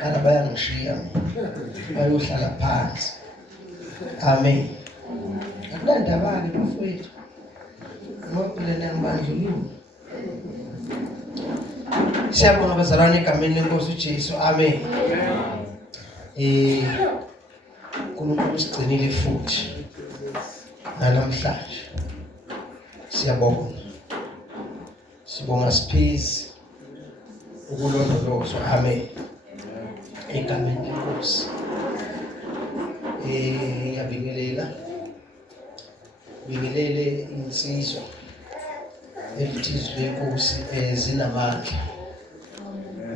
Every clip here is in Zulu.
qala bayangishiya mina bayohlala phansi. Amen. Akulandaba-ke bafowethu ngoba phela nangibandlululo. Siyabonga bazalwane egameni lenkosi uJesu. Amen. uNkulunkulu usigcinile futhi namhlanje. Siyabonga. Sibonga siphezi ukulondolozwa. Amen. Egameni lenkosi. Ngiyabingelele insizwa elithizwe lenkosi ezinamandla.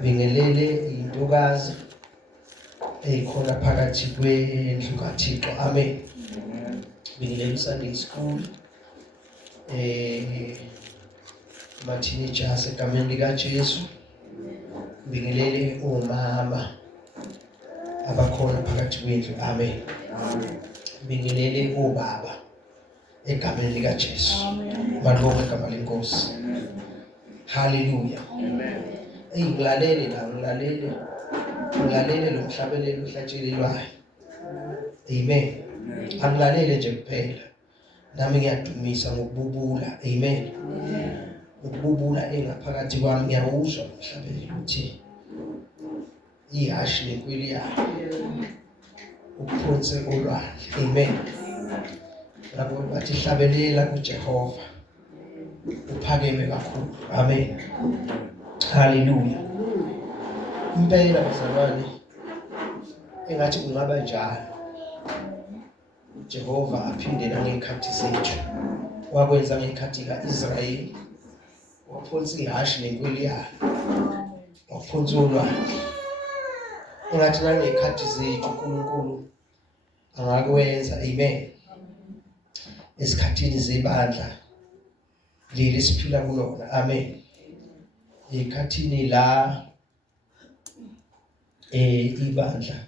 Bingelele intokazi ekhona phakathi kwendlu kaThixo. Amen. Bingelele Sunday school ma-teenagers egameni likaJesu. Bingelele omama abakhona phakathi kwendlu. Amen. Bingelele obaba egameni likaJesu. Malibonke igama lenkosi. Hallelujah. Amen. Ngilalele la, ngilalele lo mhlabelelo ohlatshelelwayo. Amen. Angilalele nje kuphela. Nami ngiyadumisa ngokububula. Amen. Ukububula engaphakathi kwami ngiyawuzwa umhlabelelo uthi ihashi lenkwili yayo uphonse olwandle. Amen. Lapho bathi hlabelela kuJehova uphakeme kakhulu. Amen. Hallelujah. Impela bazalwane engathi kungaba njalo uJehova aphinde nangekhathi zethu. Wakwenza ngekhathi kaIsrayeli, waphonsa ihashi lenkwili yayo, waphonsa olwandle. Engathi nangekhathi zethu uNkulunkulu angakwenza. Amen. Esikhathini zebandla leli siphila kulona. Amen. Ekhathini la ibandla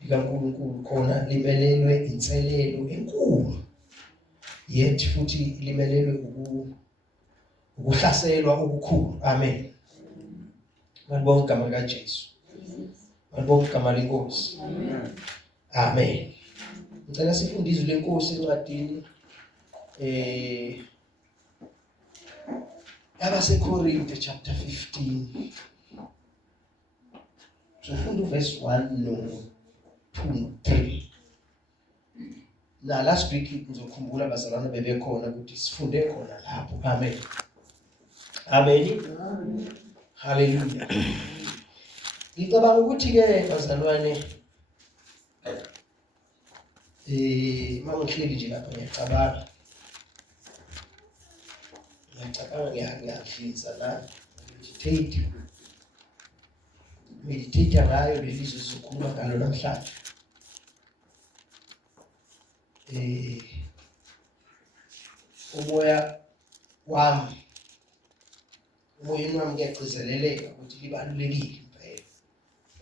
likaNkulunkulu khona limelelwe inselelo enkulu, yet futhi limelelwe ukuhlaselwa okukhulu. Amen. Malibonke igama likaJesu. Malibonke igama lenkosi. Amen. Ngicela sifunde izwi lenkosi encwadini yabaseKorinte chapter 15. Sifunda verse 1 no 2 3. Na last week ngizokhumbula bazalwane bebekhona ukuthi sifunde khona lapho. Amen. Amen. Hallelujah. Ngicabanga ukuthi ke bazalwane mangihleli nje lapha ngiyacabanga ngiyahlinza la meditate ngayo lelizwe sokhuluma ngalo namhlanje. Umoya wami ngiyagcizeleleka ukuthi libalulekile impela.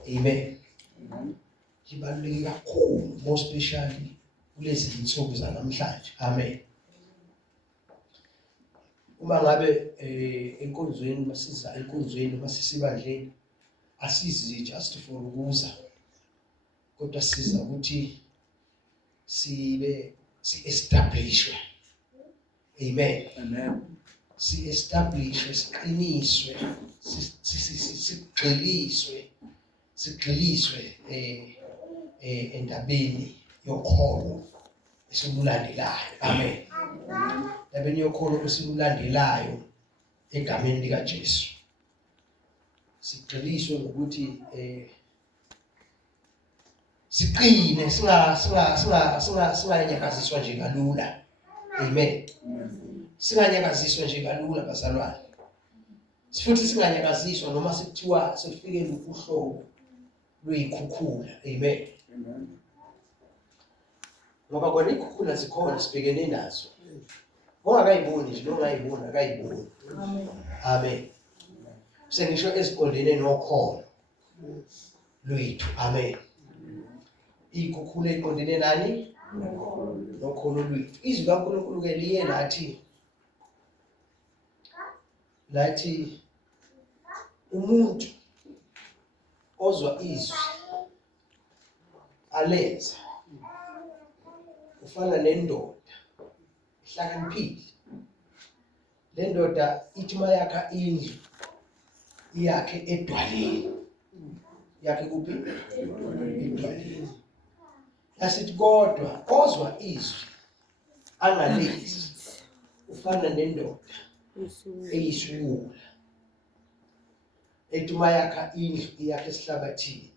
Amen. Libaluleke kakhulu, more especially kulezi zinsuku zanamhlanje. Amen. Uma ngabe enkonzweni masiza enkonzweni masisibandleni asizi just for ukuza, kodwa siza ukuthi si-establishwe. Amen. Amen. Si-establishwe, siqiniswe, sigxiliswe endabeni yokholo esilulandelayo. Amen. Endabeni yokholo esilulandelayo egameni likaJesu. Sigxiliswe ngokuthi siqine, singanyakaziswa nje kalula. Amen. Singanyakaziswa nje kalula bazalwane. Futhi singanyakaziswa noma sekuthiwa sefike uhlobo lwezikhukhula. Amen. Amen. Ngoba kona izikhukhula zikhona sibhekene nazo. Ongakayiboni nje nongayibona akayiboni. Amen. Amen. Sengisho esiqondene nokholo lwethu. Amen. Izikhukhula eziqondene nani? Nokholo lwethu. Izwi kaNkulunkulu ke liye lathi umuntu ozwa izwi alenza ufana nendoda ihlakaniphile. Le ndoda ithi mayakha indlu iyakhe edwaleni. Yakhe kuphi? Edwaleni. Yasithi kodwa ozwa izwi angalenzi ufana nendoda eyisiwula ethi mayakha indlu iyakhe esihlabathini.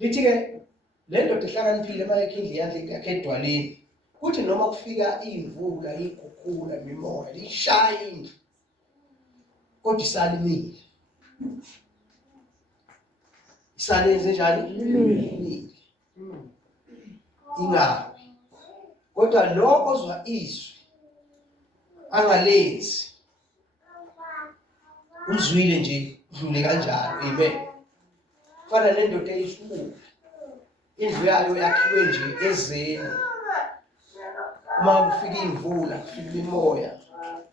Lithi-ke le ndoda ehlakaniphile mayakha indlu yakhe edwaleni, kuthi noma kufika imvula, ikhukhula, imimoya lishaya indlu, kodwa isalimile. Isalenze njani? Imile. Ingawi. Kodwa lo ozwa izwi angalenzi uzwile nje udlule kanjalo. Amen. Fana nendoda eyisiwula, indlu yayo yakhiwe nje ezeni. Uma kufika imvula, kufika imimoya,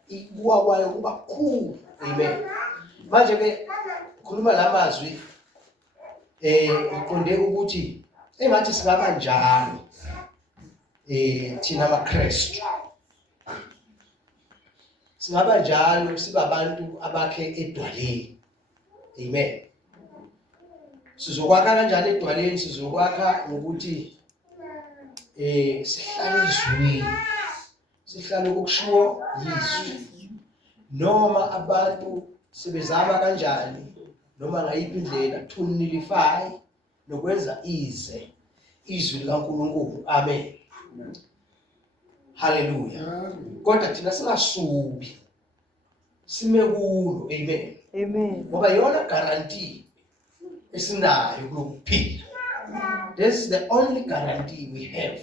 ikuwa kwayo kuba kukhulu. Amen. Manje ke khuluma lamazwi uqonde ukuthi engathi singaba njalo thina abaKristu. Singaba njalo siba abantu abakhe edwaleni. Amen. Sizokwakha kanjani edwaleni? Sizokwakha ngokuthi sihlale izwini. Sihlale kokushiwo yizwi. Noma abantu sebezama kanjani, noma ngayiphi indlela to nullify nokwenza izwi likaNkulunkulu. Amen. Hallelujah. Kodwa thina singasubi sime kulo. Amen. Amen. Ngoba yona guarantee esinayo kulokuphila. This is the only guarantee we have.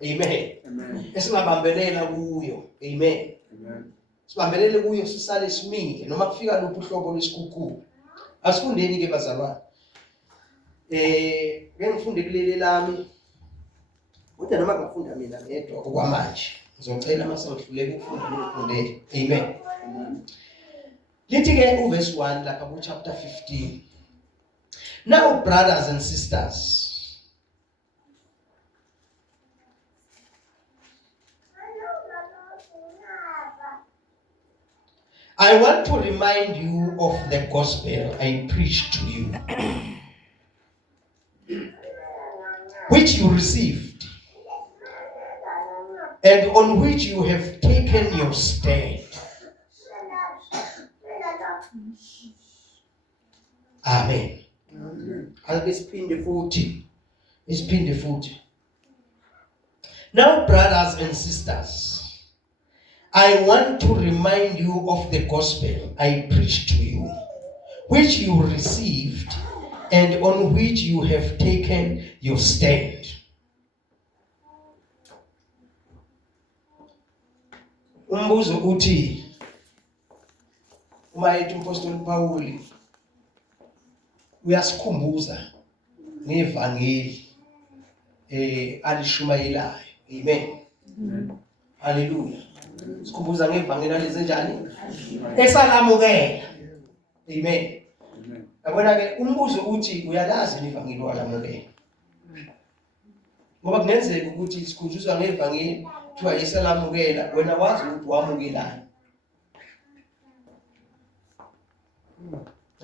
Amen. Amen. Esingabambelela kuyo. Amen. Amen. Sibambelele kuyo sisale simile noma kufika luphi uhlobo lwesikhukhula. Asifundeni ke bazalwane. Ngifunde kuleli lami. Kodwa noma ngafunda mina ngedwa okwamanje. Ngizocela mase ngihluleke ukufunda ngifundele. Amen. Lithi ke uverse 1 lapha ku chapter 15. Now brothers and sisters, I want to remind you of the gospel I preached to you, which you received, and on which you have taken your stand. Amen. Isiphinde futhi. Now brothers and sisters, I want to remind you of the gospel I preached to you, which you received and on which you have taken your stand. Umbuzo uthi, uma ethi umpostoli Paul uyasikhumbuza ngevangeli alishumayelayo. Amen. Hallelujah. Sikhumbuza ngevangeli alizenjani? Esalamukela. Amen. Yabona ke umbuzo uthi uyalazi ivangeli walamukela. Ngoba kungenzeka ukuthi sikhunjuzwa ngevangeli kuthiwa esalamukela, wena wazi ukuthi wamukelani.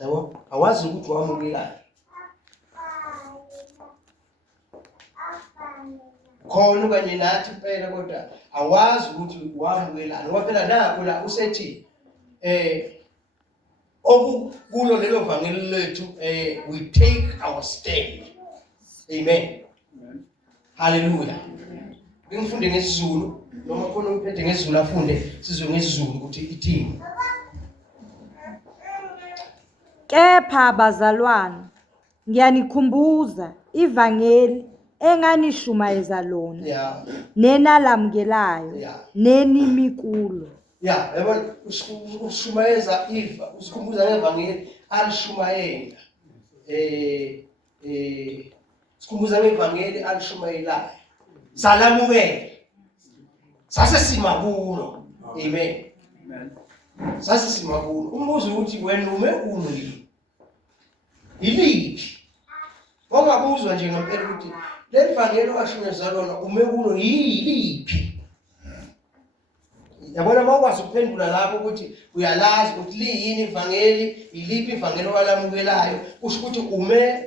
Yabo, awazi ukuthi wamukelani. Khona kanye nathi phela kodwa awazi ukuthi wamukelani. Ngoba phela nakho la usethi okukulo lelo vangeli lethu we take our stand. Amen. Hallelujah. Ngifunde ngesiZulu noma khona umphethe ngesiZulu afunde sizwe ngesiZulu ukuthi ithini. Kepha bazalwane, ngiyanikhumbuza ivangeli enganishumayeza lona. Yeah. Nenalamukelayo. Yeah. Nenimikulo. Yeah, yabona ushumayeza usikhumbuza ngevangeli alishumayela. Sikhumbuza ngevangeli alishumayelayo. Salamukela. Sase simakulo. Amen. Amen. Sase simakulo. Umbuzo uthi wena ume unqili. Iliphi? Ongabuzwa nje ngempela ukuthi leli vangeli owashunyezwa lona ume kulo yiliphi? Yabona mawukwazi ukuphendula lapho ukuthi uyalazi ukuthi liyini ivangeli, iliphi ivangeli owalamukelayo, kusho ukuthi ume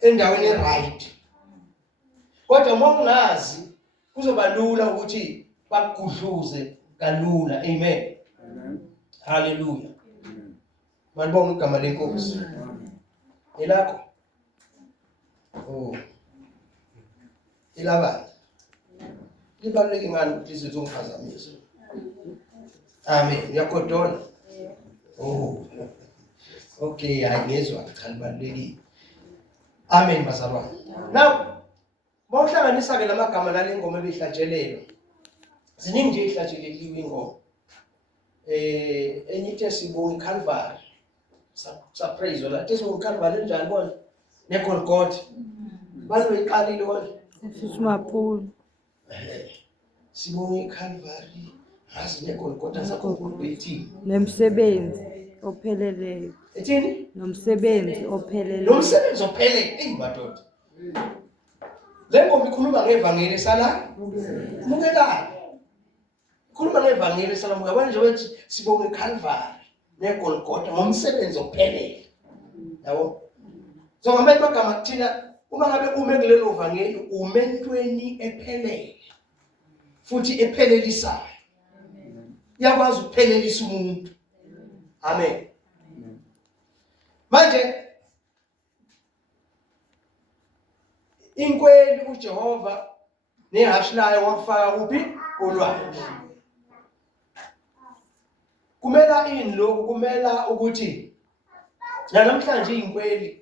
endaweni right. Kodwa uma ungazi kuzoba lula ukuthi bakugudluze kalula. Amen. Hallelujah. Malibonga igama lenkosi. Elakho. Oh. Ilabani. Libaluleke ngani ukuthi sizongiphazamisa? Amen. Uyakodola. Oh. Okay, ayizwa cha libalulekile. Amen bazalwane. Now, mawuhlanganisa ke lamagama nale ngoma ebihlatshelelwe. Ziningi nje ihlatsheleliwe ingoma. Enyithi sibonga iCalvary. Surprise wala sibonga iCalvary njani bona? NeGolgotha. Bazo iqalile wona. Sisimaphulu. Sibonga iCalvary. Hazi NeGolgotha sakho kubethi. Nemsebenzi opheleleyo. Ethini? Nomsebenzi opheleleyo. Lo msebenzi ophelele madoda. Le ngoma ikhuluma ngevangeli sala mukelayo. Ikhuluma ngevangeli sala mukelayo nje wethi sibonga iCalvary neGolgotha ngomsebenzi ophelele. Yabo. So ngamanye amagama kuthina uma ngabe ume kulelo vangeli ume entweni ephelele. Futhi ephelelisayo. Iyakwazi ukuphelelisa umuntu. Amen. Manje inkweli uJehova nehashi layo wafaka kuphi olwandle. Kumela ini lokho kumela ukuthi namhlanje inkweli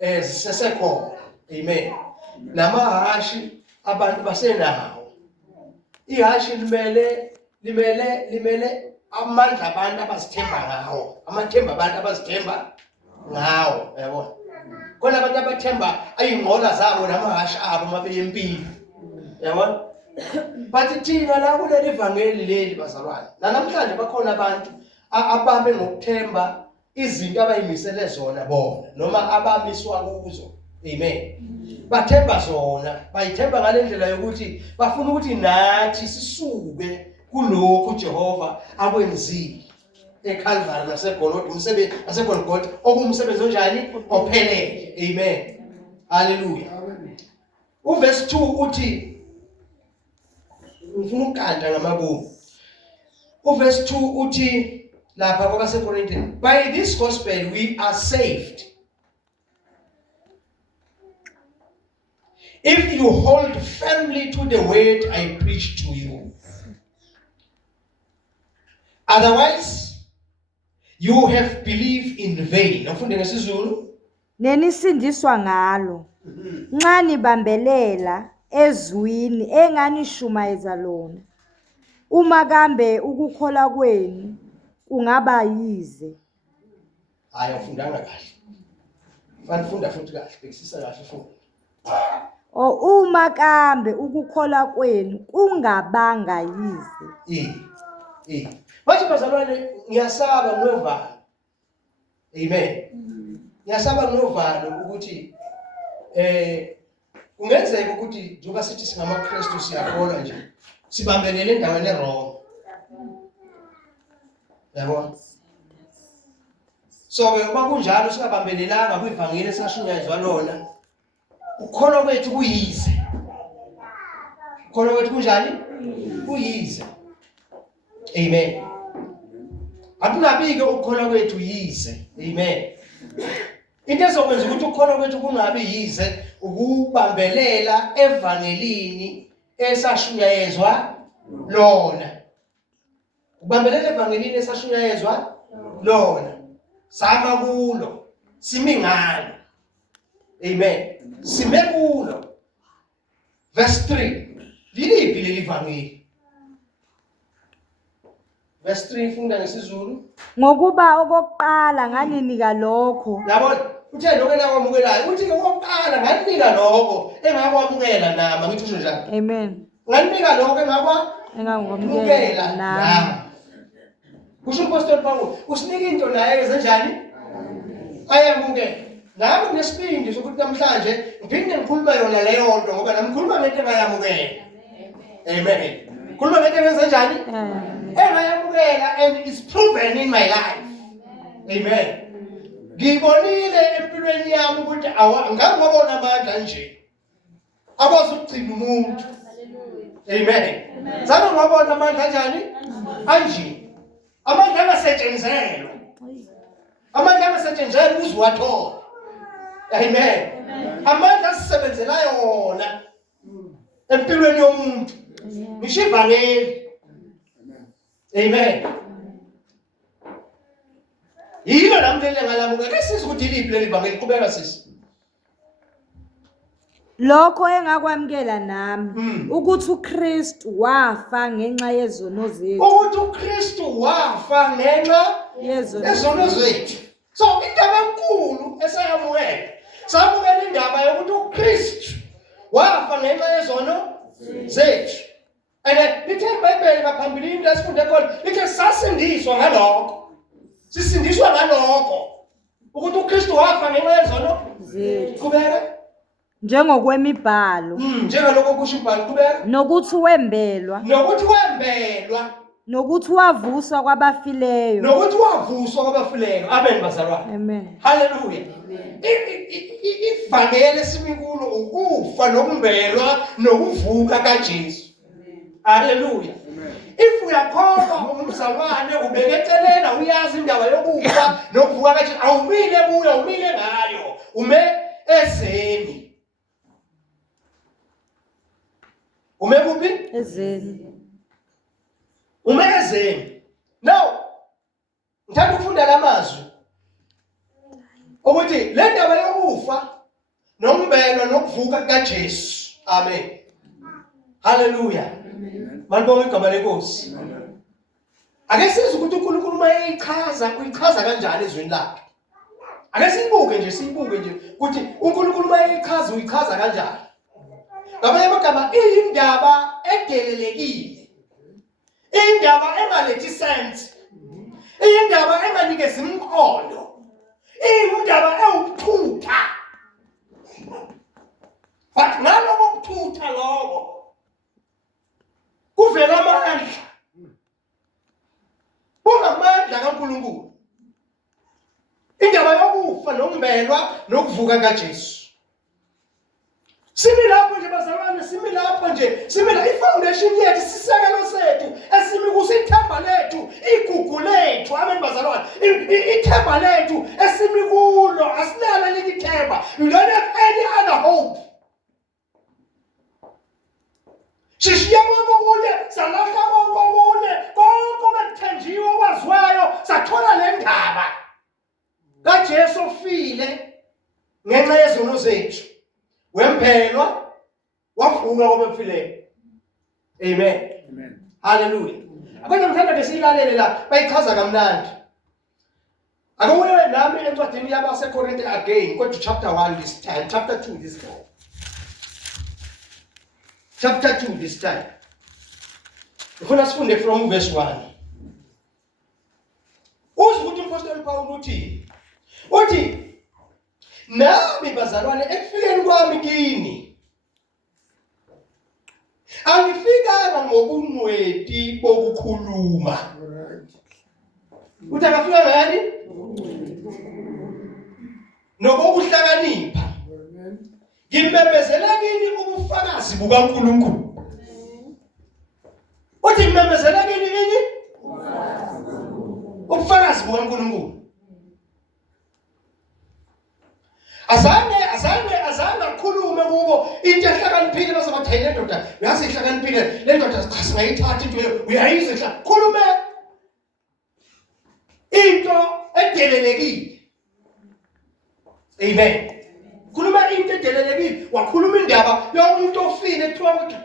zisesekhona. Amen. Namahashi abantu basenawo. Ihashi limele amandla abantu abazithemba ngawo. Amathemba abantu abazithemba ngawo, yabona. Khona abantu abathemba ayingqola zabo namahashi abo mabe empilo. Yabona? Bathi thina la kuleli vangeli leli bazalwane. Namhlanje bakhona abantu ababe ngokuthemba izinto abayimisele zona bona noma abamiswa kuzo. Amen. Bathemba zona, bayithemba ngalendlela yokuthi bafuna ukuthi nathi sisuke kulokho uJehova akwenzile. eCalvary naseGolgotha umsebenzi naseGolgotha okumsebenzi onjani ophelele. Amen. Hallelujah. Uverse 2 uthi ngifuna ukukanda ngamabomu. Uverse 2 uthi lapha kwabaseKorinthe, by this gospel we are saved if you hold firmly to the word I preach to you. Otherwise you have believed in vain. Nafunde ngesizulu. Nenisindiswa ngalo. Nxa nibambelela ezwini enganishumayeza lona. Uma kambe ukukholwa kwenu kungaba yize. Hayi ufundanga kahle. Fanifunda futhi kahle, bekisisa kahle futhi. Uma kambe ukukholwa kwenu kungabanga yize. Manje bazalwane ngiyasaba ngovalo. Amen. Ngiyasaba ngovalo ukuthi kungenzeka ukuthi njengoba sithi singamaKristu siyakholwa nje sibambelele endaweni errong. Yabona? So uma kunjalo singabambelelanga kwivangeli esashunyayezwa lona, ukholwa kwethu kuyize. Ukholwa kwethu kunjani? Kuyize. Amen. Akungabike ukukholwa kwethu yize. Amen. Into ezokwenza ukuthi ukukholwa kwethu kungabi yize ukubambelela evangelini esashunyayezwa lona. Ukubambelela evangelini esashunyayezwa lona. Sama kulo, simi ngalo. Amen. Sime kulo. Verse 3. Liliphi leli vangeli? Verse 3 funda ngesizulu. Ngokuba okokuqala nganinika lokho. Yabona, uthe lokho engakwamukelayo, uthi okokuqala nganinika lokho engakwamukela nama, ngithi usho njani? Amen. Nganinika lokho engakwamukela nama. Kusho uPostoli Paul, usinika into naye ezenjani? Ayamukela. Nami kunesibindi sokuthi namhlanje ngiphinde ngikhuluma yona leyo nto ngoba nami ngikhuluma ngento engayamukela. Amen. Ngikhuluma ngento engenze njani? Engayamukela and it's proven in my life. Amen. Ngibonile empilweni yami ukuthi ngangibona amandla nje. Akwazi ukugcina umuntu. Amen. Zange ngabona amandla kanjani? Anje. Amandla angasetshenzelwa. Amandla angasetshenzelwa uzwathola. Amen. Amandla asisebenzela yona empilweni yomuntu. Ngisho ivangeli. Amen. Yilo namhlanje ngalamuka ke sizwe ukuthi iliphi leli vangeli qhubeka sisi. Lokho engakwamukela nami ukuthi uKristu wafa ngenxa yezono zethu. Ukuthi uKristu wafa ngenxa yezono zethu. So indaba enkulu esayamukela. Samukela indaba yokuthi uKristu wafa ngenxa yezono zethu. And lithe iBhayibheli ngaphambilini lesifunde khona lithe sasindiswa ngalokho. Sisindiswa ngalokho ukuthi uKristu wafa ngenxa yezono zethu. Qhubeka. Njengokwemibhalo. Njengalokho kusho umbhalo qhubeka. Nokuthi wembelwa. Nokuthi wavuswa kwabafileyo. Amen bazalwane. Amen. Hallelujah. Ivangeli esimikulo ukufa nokumbelwa nokuvuka kaJesu. Hallelujah. If uyakholwa umzalwane ubekethelela uyazi indaba yokufa nokuvuka kaJesu awumile kuyo awumile ngayo ume ezeni. Ume kuphi? Ezeni. Ume ezeni. Now ngithanda ukufunda lamazwi ukuthi le ndaba yokufa nokumbelwa nokuvuka kaJesu. Amen. Hallelujah. Manibonga igama lenkosi. Ake sizwe ukuthi uNkulunkulu uyichaza kanjani ezweni lakhe. Ake siyibuke nje ukuthi uNkulunkulu uyichaza kanjani. Ngamanye amagama iyindaba edelelekile. Indaba engalethi sense. Indaba enganikeza imqondo. Indaba ewukuthutha. But naloko kuthutha lokho kuvela amandla. Ungamandla kaNkulunkulu. Indaba yokufa nokumbelwa nokuvuka kaJesu. Simi lapho nje bazalwane, simi la ifoundation yethu, sisekelo sethu, esimi kusithemba lethu, igugu lethu, amen bazalwane. Ithemba lethu esimi kulo, asinalo likithemba. You don't have any other hope. Shishiya konke salahla konke bekuthenjiwe okwaziwayo sathola le ndaba kaJesu ofile ngenxa yezono zethu. Wemphelwa wavuka kwabafileyo. Amen. Amen. Hallelujah. Akwenza ngithanda besiyilalele la bayichaza kamnandi. Akuwe nami encwadini yabaseKorinte again, go to chapter 1 this time, chapter 2 this time. Chapter 2 this time. Ngifuna sifunde from verse 1. Uzwe ukuthi uMpostoli Paul uthi nami bazalwane ekufikeni kwami kini angifikanga ngobungcweti bokukhuluma. Uthi akafika ngani? Nobokuhlakanipha. Ngimemezela kini ubufakazi bukaNkulunkulu. Uthi ngimemezela kini nini? Ubufakazi bukaNkulunkulu. Azange akhulume kubo into ehlakaniphile bazobathi le ndoda yazi ehlakaniphile le ndoda cha singayithatha into uyayizwa khulume into edelelekile. Amen. Khuluma into edelelekile, wakhuluma indaba yomuntu ofile kuthiwa ukuthi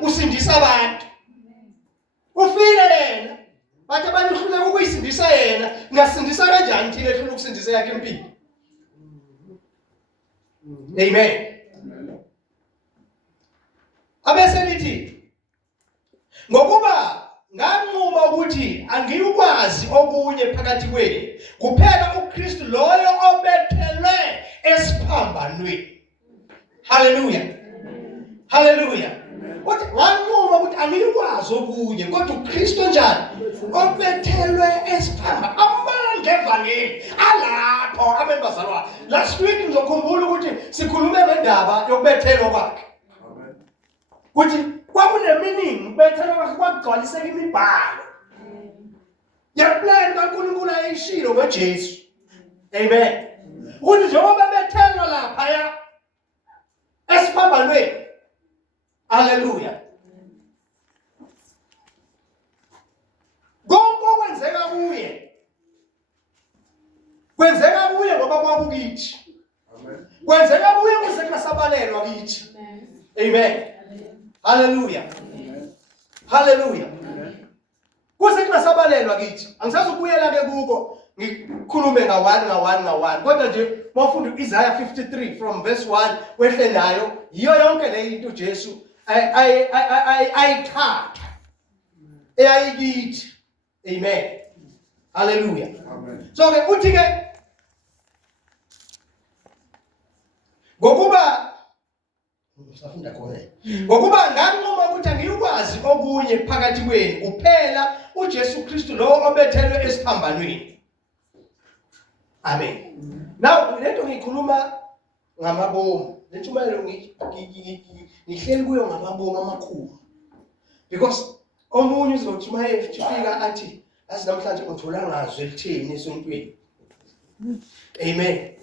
usindisa abantu. Ufile yena. Bathi abantu uhluleka ukuyisindisa yena, ngasindisa kanjani thina ehlula ukusindisa yakhe impilo? Amen. Abese lithi ngokuba nganquma ukuthi angiyukwazi okunye phakathi kwenu kuphela uKristu loyo obethelwe esiphambanweni. Haleluya. Haleluya. Uthi nganqoma ukuthi angikwazi okunye kodwa uKristu njani obethelwe esiphamba amandla evangeli alapho abembazalwane. Last week ngizokhumbula ukuthi sikhulume ngendaba yokubethelwa kwakhe. Amen. Kuthi kwakuneminingi ukubethelwa kwakhe kwagcwaliseka imibhalo. Yaplan kaNkulunkulu ayishilo ngoJesu. Amen. Ukuthi njengoba bethelwa lapha ya esiphambanweni. Haleluya. Konke okwenzeka kuye kwenzeka kuye ngoba kwakukithi. Amen. Kwenzeka kuye kuze kungasabalelwa kithi. Amen. Haleluya. Haleluya. Kuze kungasabalelwa kithi. Angisazi ukubuyela ke kuko ngikhulume nga1 kodwa nje mawufunda Isaiah 53 from verse 1 wehle nayo yiyo yonke le into Jesu ayithatha eyayikithi. Amen. Haleluya. Amen. So ke uthi ke ngokuba usafunda khona ngokuba nganqoma ukuthi angikwazi okunye phakathi kwenu kuphela uJesu Kristu lo obethelwe esiphambanweni. Amen. Now lento ngikhuluma ngamabomu. Lentshumayelo ngihleli kuyo ngamabomu amakhulu. Because omunye uzothi mayefika athi asinamhlanje uthola ngazwe elitheni esontweni. Amen.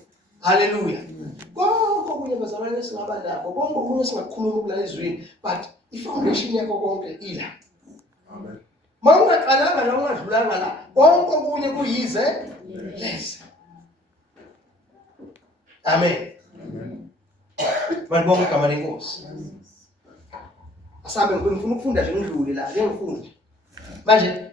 Hallelujah. Konke okunye bazalwane esingaba lakho, konke okunye singakhuluma kulalezweni, but ifoundation yakho konke ila. Amen. Mawungaqalanga la ungadlulanga la, konke okunye kuyize lesa. Amen. Amen. Malibonga igama lenkosi. Asabe ngifuna ukufunda nje ngidlule la, ngiyafunda. Manje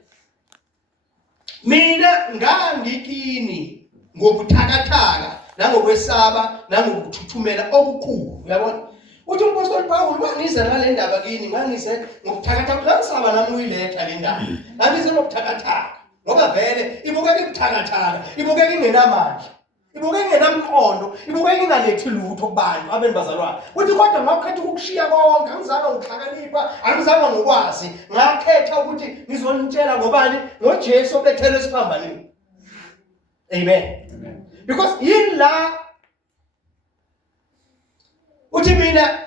mina ngangikini ngobuthakathaka nangokwesaba nangokuthuthumela okukhulu. Uyabona? Uthi umpostoli Paul wangiza ngale ndaba kini, ngangize ngobuthakathaka, ngisaba nami uyiletha le ndaba. Ngangize ngobuthakathaka ngoba vele ibukeka ibuthakathaka, ibukeka ingenamandla. Ibukeka ingenamqondo, ibukeka ingalethi lutho kubantu abenzalwane. Uthi kodwa ngakhetha ukushiya konke, angizange ngokuhlakanipha, angizange ngokwazi, ngakhetha ukuthi ngizonitshela ngobani, ngoJesu obethelwe esiphambanweni. Amen. Amen. Because yini la uthi mina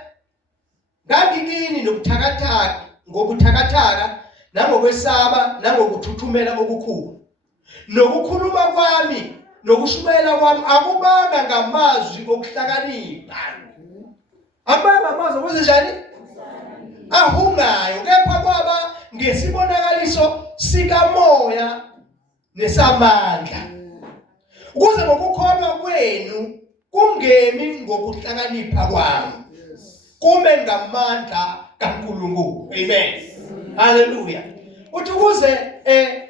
ngangikini nobuthakathaka, ngobuthakathaka nangokwesaba nangokuthuthumela okukhulu. Nokukhuluma kwami nokushumayela kwami akubanga ngamazwi okuhlakanipha. Abanga amazwi okwenzenjani? Ahungayo, kepha kwaba ngesibonakaliso sikamoya nesamandla. Ukuze ngokukholwa kwenu kungemi ngokuhlakanipha kwami, kume ngamandla kaNkulunkulu. Amen. Hallelujah. Uthi ukuze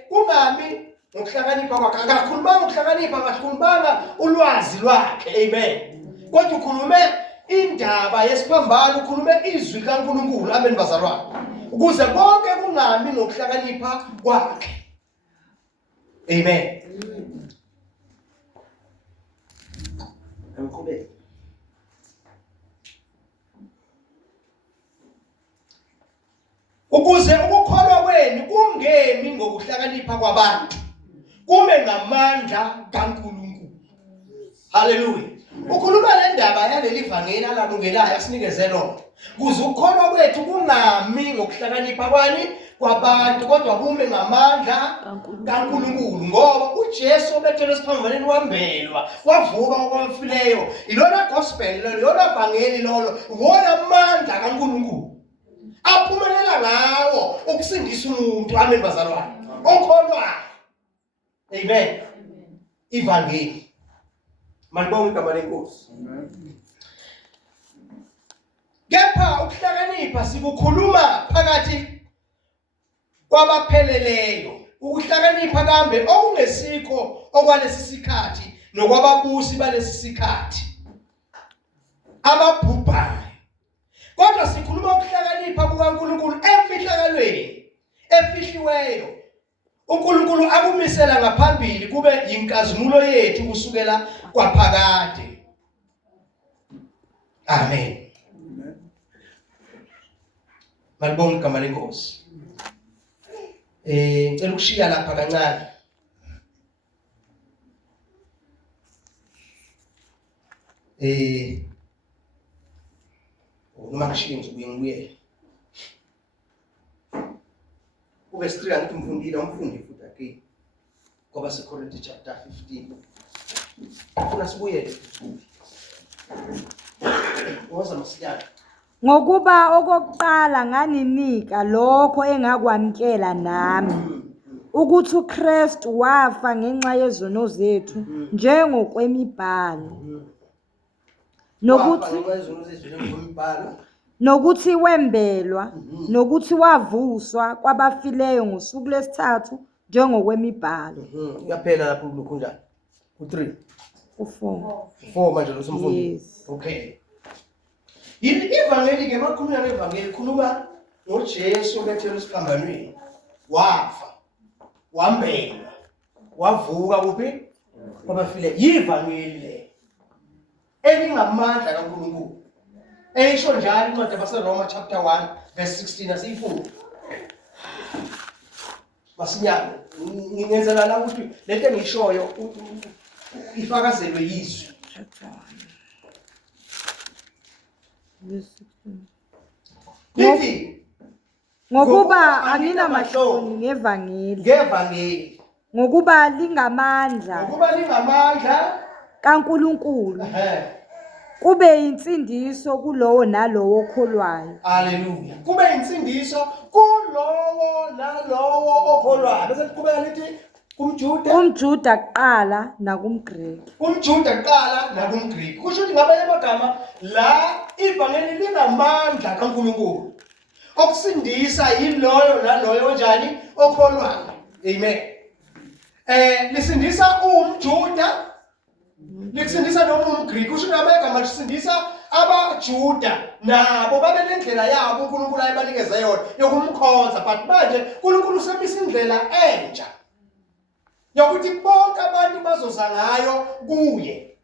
kungami ngokuhlakanipha kwakhe, akakhulumanga ngokuhlakanipha, akakhulumanga ulwazi lwakhe. Amen. Kodwa ukhulume indaba yesiphambano, ukhulume izwi kaNkulunkulu. Amen bazalwane. Ukuze konke kungami ngokuhlakanipha kwakhe. Amen. Angikubeke. Ukuze ukukholwa kwenu kungemi ngokuhlakanipha kwabantu, kume ngamandla kaNkulunkulu. Hallelujah. Ukhuluma le ndaba yaleli vangeli alalungelayo asinikeze lona. Kuze ukukholwa kwethu kungami ngokuhlakanipha kwani kwabantu, kodwa kume ngamandla kaNkulunkulu. Ngoba uJesu obethelwe esiphambanweni wambelwa, wavuka kwabafileyo. Ilona gospel lelo, ilona vangeli lolo, wona amandla kaNkulunkulu. Aphumelela ngawo ukusindisa umuntu. Amen bazalwane. Okholwayo. Amen. Ivangeli. Malibonga igama lenkosi. Amen. Kepha ukuhlakanipha sikukhuluma phakathi kwabapheleleyo. Ukuhlakanipha kambe okungesikho okwalesi sikhathi nokwababusi balesi sikhathi ababhubhayo. Kodwa sikhuluma ukuhlakanipha kukaNkulunkulu emfihlakalweni efihliweyo. uNkulunkulu akumisela ngaphambili kube yinkazimulo yethu kusukela kwaphakade. Amen. Malibonga igama lenkosi. Ngicela ukushiya lapha kancane. Noma ngishiye ngibuye. Verse 3 angithi umfundi futhi again. Ngoba seKorinte chapter 15. Ufuna sibuyele. Woza masinyana. Ngokuba okokuqala nganinika lokho engakwamkela nami ukuthi uKristu wafa ngenxa yezono zethu njengokwemibhalo nokuthi wembelwa nokuthi wavuswa kwabafileyo ngosuku lwesithathu njengokwemibhalo. Uyaphela lapho kunjani? U3 u4 manje lo simfundi. Yes. Okay. Ivangeli ke makhuluma ngevangeli khuluma ngoJesu obethelwe esiphambanweni. Wafa. Wambelwa. Wavuka kuphi? Kwabafile. Yivangeli le. Elingamandla kaNkulunkulu. Eyisho njalo incwadi yabaseRoma chapter 1 verse 16 asiyifunda. Basinyana ngingenzela la ukuthi lento engishoyo ifakazelwe yizwi. Lithi ngokuba anginamahloni ngevangeli ngokuba lingamandla kaNkulunkulu kube insindiso kulowo nalowo okholwayo. Haleluya. Kube insindiso kulowo nalowo okholwayo. Bese kuqhubeka lithi kumJuda kuqala nakumGreki. KumJuda kuqala nakumGreki. Kusho ukuthi ngabanye amagama la ivangeli linamandla kaNkulunkulu. Okusindisa yiloyo naloyo onjani okholwayo. Amen. Lisindisa umJuda likusindisa noma umGreki. Kusho ukuthi ngabanye amagama lisindisa abaJuda nabo babe nendlela yabo uNkulunkulu ayibanikeza yona yokumkhonza, but manje uNkulunkulu usemisa indlela entsha yokuthi bonke abantu bazoza ngayo kuye.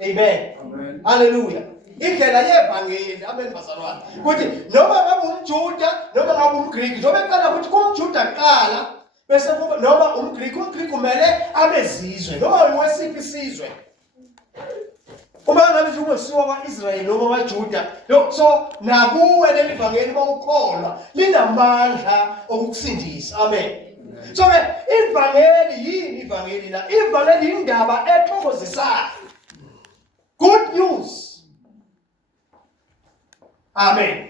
Amen. Haleluya. Indlela yevangeli amen bazalwane. Ukuthi noma ngabe umJuda noma ngabe umGreki, njobe eqala ukuthi kumJuda kuqala bese kuba noma umGreki kumele abezizwe noma uwesiphi isizwe. Uma ngabe ungesiwa kwaIsrael noma kwaJuda, so nakuwe leli vangeli bawukholwa linamandla okukusindisa. Amen. So ivangeli yini ivangeli la? Ivangeli indaba ethokozisayo. Good news. Amen.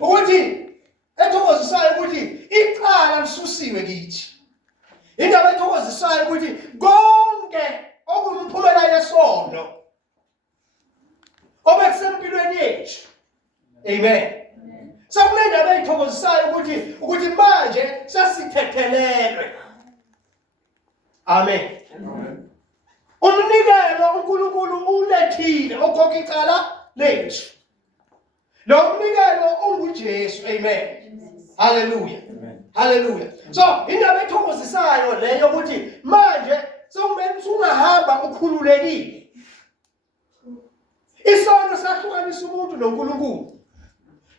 Ukuthi ethokozisayo ukuthi icala lisusiwe kithi. Indaba ethokozisayo ukuthi konke okumphumela yesono obesempilweni yethu. Amen. Sakunendaba ethokozisayo ukuthi manje sasithethelelwe. Amen. Umnikelo uNkulunkulu ulethile okhokha icala lethu. Lo mnikelo unguJesu. Amen. Hallelujah. Hallelujah. So indaba ethokozisayo leyo ukuthi manje sokumele ungahamba ukhululekile. Isono sahlukanisa umuntu noNkulunkulu.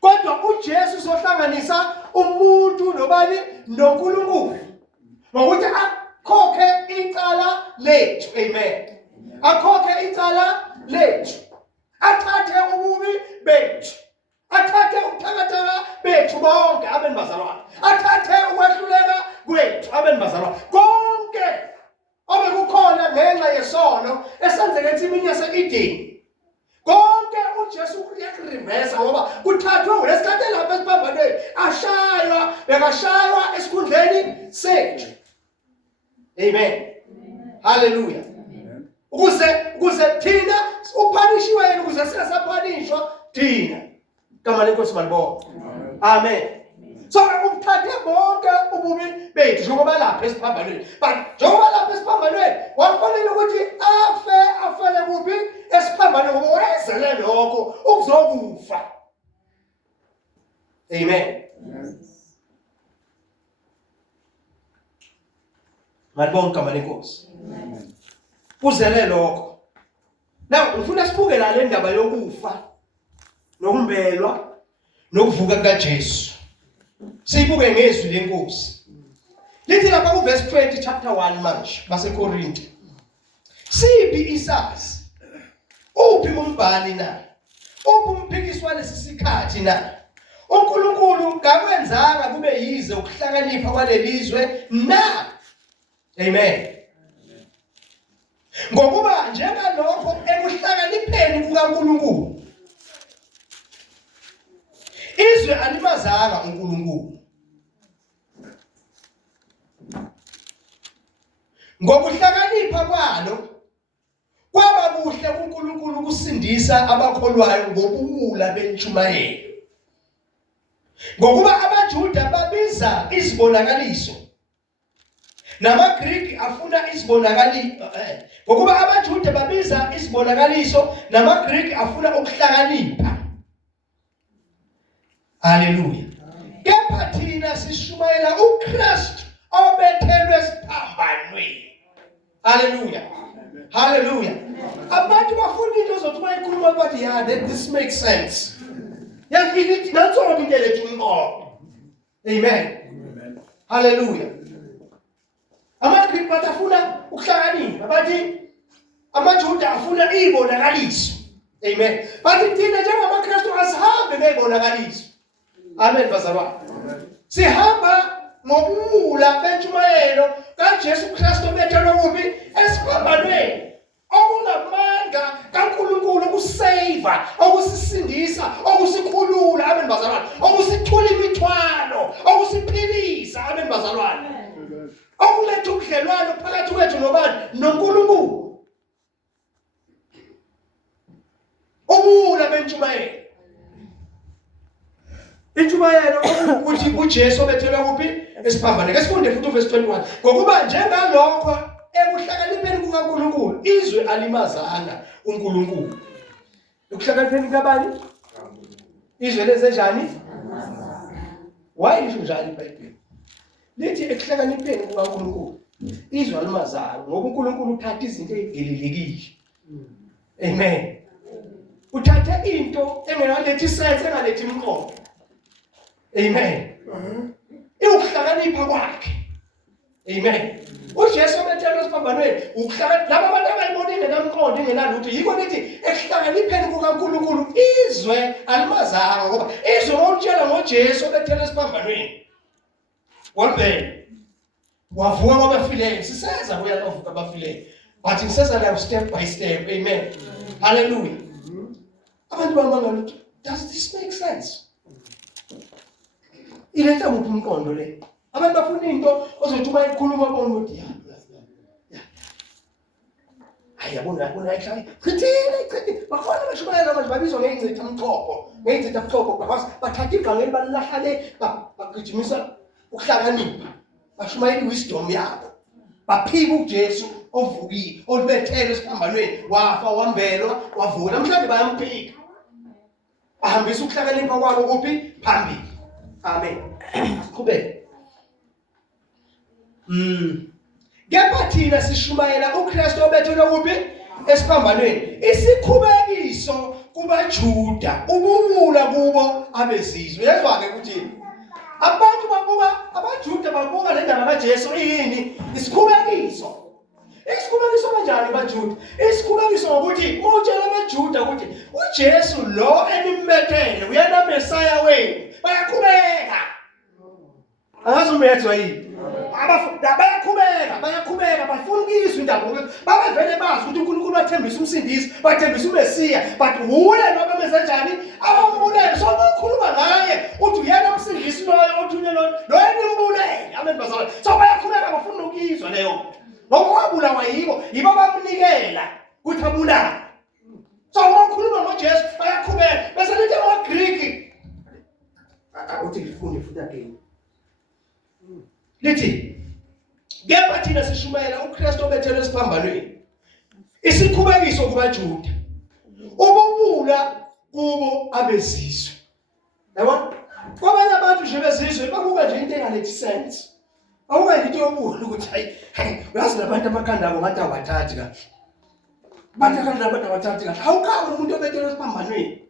Kodwa uJesu sohlanganisa umuntu nobani noNkulunkulu. Ngokuthi akhokhe icala lethu. Amen. Akhokhe icala lethu. Athathe ububi bethu. Athathe ubuthakathaka bethu bonke abeni bazalwane. Athathe ukwehluleka kwethu abeni bazalwane. Konke obekukhona ngenxa yesono esenzeke emini yase-Eden. Konke uJesu uyakurivesa ngoba kuthathwe ulesikhathi lapha esiphambanweni ashaywa bekashaywa esikhundleni sethu. Amen. Hallelujah. Ukuze thina uphanishiwe yena ukuze singasaphanishwa thina. Igama lenkosi malibonga. Amen. So ukuthathe bonke ububi bethu njengoba lapha esiphambanweni. But njengoba lapha esiphambanweni wafanele ukuthi afele kuphi esiphambanweni ngoba wayezele lokho ukuzokufa. Amen. Malibonga igama lenkosi. Uzele lokho. Now ufuna sibuke la le ndaba yokufa. nokumbelwa nokuvuka kukaJesu. Siyibuke ngezwi lenkosi. Lithi lapha ku verse 20 chapter 1 manje baseKorinti. Siphi isazi? Uphi umbhali na? Uphi umphikiswa lesisikhathi na? uNkulunkulu kakwenzanga kube yize ukuhlakanipha kwalelizwe na. Amen. Ngokuba njengalokho ekuhlakanipheni kukaNkulunkulu izwe alimazanga uNkulunkulu. Ngokuhlakanipha kwalo kwaba kuhle kuNkulunkulu kusindisa abakholwayo ngobuwula bentshumayelo. Ngokuba abaJuda babiza izibonakaliso namaGriki afuna izibonakaliso. Ngokuba abaJuda babiza izibonakaliso namaGriki afuna ukuhlakanipha. Haleluya. Kepha thina sishumayela uKristu obethelwe esiphambanweni. Haleluya. Haleluya. Abantu bafuna into zokuthi bayikhuluma bathi yeah this makes sense. Yakithi nantsonke into lethu umqondo. Amen. Haleluya. AmaGriki batafuna ukuhlakanipha bathi amaJuda afuna izibonakaliso. Amen. Bathi thina njengamaKristu asihambe ngezibonakaliso. Amen bazalwane. Sihamba ngobuwula bentshumayelo kaJesu Kristu obethelwe kuphi esiphambanweni. Okungamandla kaNkulunkulu ukusave, okusisindisa, okusikhulula. Amen bazalwane. Okusithula imithwalo, okusiphilisa. Amen bazalwane. Okuletha ubudlelwano phakathi kwethu nobani? noNkulunkulu. Ubuwula bentshumayelo. Intshumayelo ukuthi uJesu obethelwe kuphi esiphambanweni. Asifunde futhi verse 21. Ngokuba njengalokho ekuhlakanipheni kukaNkulunkulu izwe alimazanga uNkulunkulu. Ekuhlakanipheni kabani? Izwe lezenjani? Why lisho njalo iBhayibheli? Lithi ekuhlakanipheni kukaNkulunkulu izwe alimazanga ngoba uNkulunkulu uthatha izinto ezigelelekile. Amen. Uthatha into engalethi sense engalethi umqondo. Amen. Ukuhlakanipha kwakhe. Amen. uJesu obethelwe esiphambanweni ukuhlakanipha. Laba abantu abayibonile namqondo ingenalutho yiko lithi ekuhlakanipheni kukaNkulunkulu izwe alimazanga ngoba izwe olutshela ngoJesu obethelwe esiphambanweni. Waphela. Wavuka kwabafileyo. Siseza kuya kwavuka abafileyo. But ngiseza la step by step. Amen. Hallelujah. Abantu bamangala, does this make sense? Iletha muphi umqondo le? Abantu bafuna into ozothi uma ikhuluma bona ukuthi yabona ekhaya. Chithini. Bakhona abashumayela manje babizwa ngengcitha umqoqo. Ngengcitha umqoqo because bathatha igangeni balahale bagijimisa ukuhlakanipha. Bashumayela wisdom yabo. Baphika uJesu ovukile, olibethelwe esiphambanweni, wafa, wambelwa, wavuka. Namhlanje bayamphika. Bahambisa ukuhlakanipha kwabo kuphi? Phambili. Amen. Qhubeka. Kepha thina sishumayela uKristu obethelwe kuphi esiphambanweni. Isikhubekiso kubaJuda, ubuwula kubo abezizwe. Yezwa-ke ukuthi abantu babuka, abaJuda babuka le ndaba kaJesu yini? Isikhubekiso. Isikhubekiso kanjani baJuda? Isikhubekiso ngokuthi utshela abaJuda ukuthi uJesu lo enimethele uyena Mesaya wenu. Bayakhubeka. Angazi umethwa yini? Bayakhubeka bafuna ukuyizwa indaba ukuthi babevele bazi ukuthi uNkulunkulu bathembisa umsindisi, bathembisa uMesiya, but uye noba benzenjani abambulele. So ukukhuluma ngaye uthi uyena umsindisi loyo othunywe lo enimbulele. Amen bazalwane. So bayakhubeka bafuna ukuyizwa leyo. Ngoba wabulawa yibo bamnikela ukuthi abulale. So ukukhuluma ngoJesu bayakhubeka. Bese lithi amaGriki uthi lifunde futhi again. Lithi kepha thina sishumayela uKristu obethelwe esiphambanweni. Isikhubekiso kubaJuda, ubuwula kubo abezizwe. Yabo? Kwabanye abantu nje bezizwe babuka nje into engalethi sense. Awuka into yobuwula ukuthi hayi uyazi labantu amakhanda abo ngathi abathathi kahle. Bathi kanjani abantu abathathi kahle? Awukawe umuntu obethelwe esiphambanweni.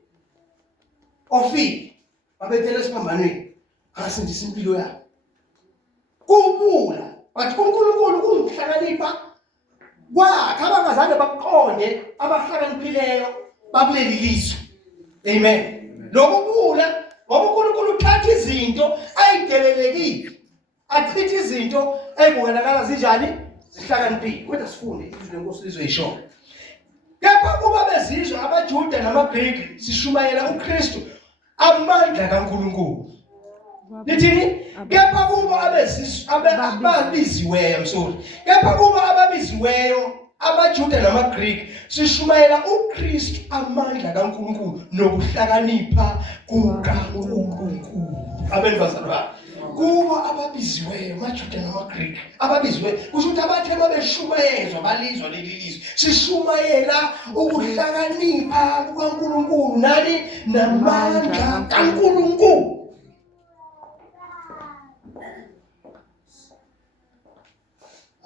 ofile babethela esiphambanweni akasindisa impilo yabo. Kubula bathi uNkulunkulu kumhlakanipha kwakhe abangazange baqonde abahlakaniphileyo bakuleli lizwe. Amen. Lokubula ngoba uNkulunkulu uthatha izinto ayidelelekile achitha izinto ezibonakala zinjani zihlakaniphile. Kodwa sifunde izwi lenkosi lizoyisho. Kepha kuba bezizwe abaJuda namaGreki sishumayela uKristu amandla kaNkulunkulu. Lithini? Kepha kuba ababiziweyo, kepha kuba ababiziweyo abaJuda namaGreki sishumayela uKristu amandla kaNkulunkulu nokuhlakanipha kukaNkulunkulu. Amen bazalwane. Kuba ababiziweyo amaJuda namaGreki ababiziweyo kusho ukuthi abathe babeshumayezwa balizwa leli lizwe sishumayela ukuhlakanipha kukaNkulunkulu nani namandla kaNkulunkulu.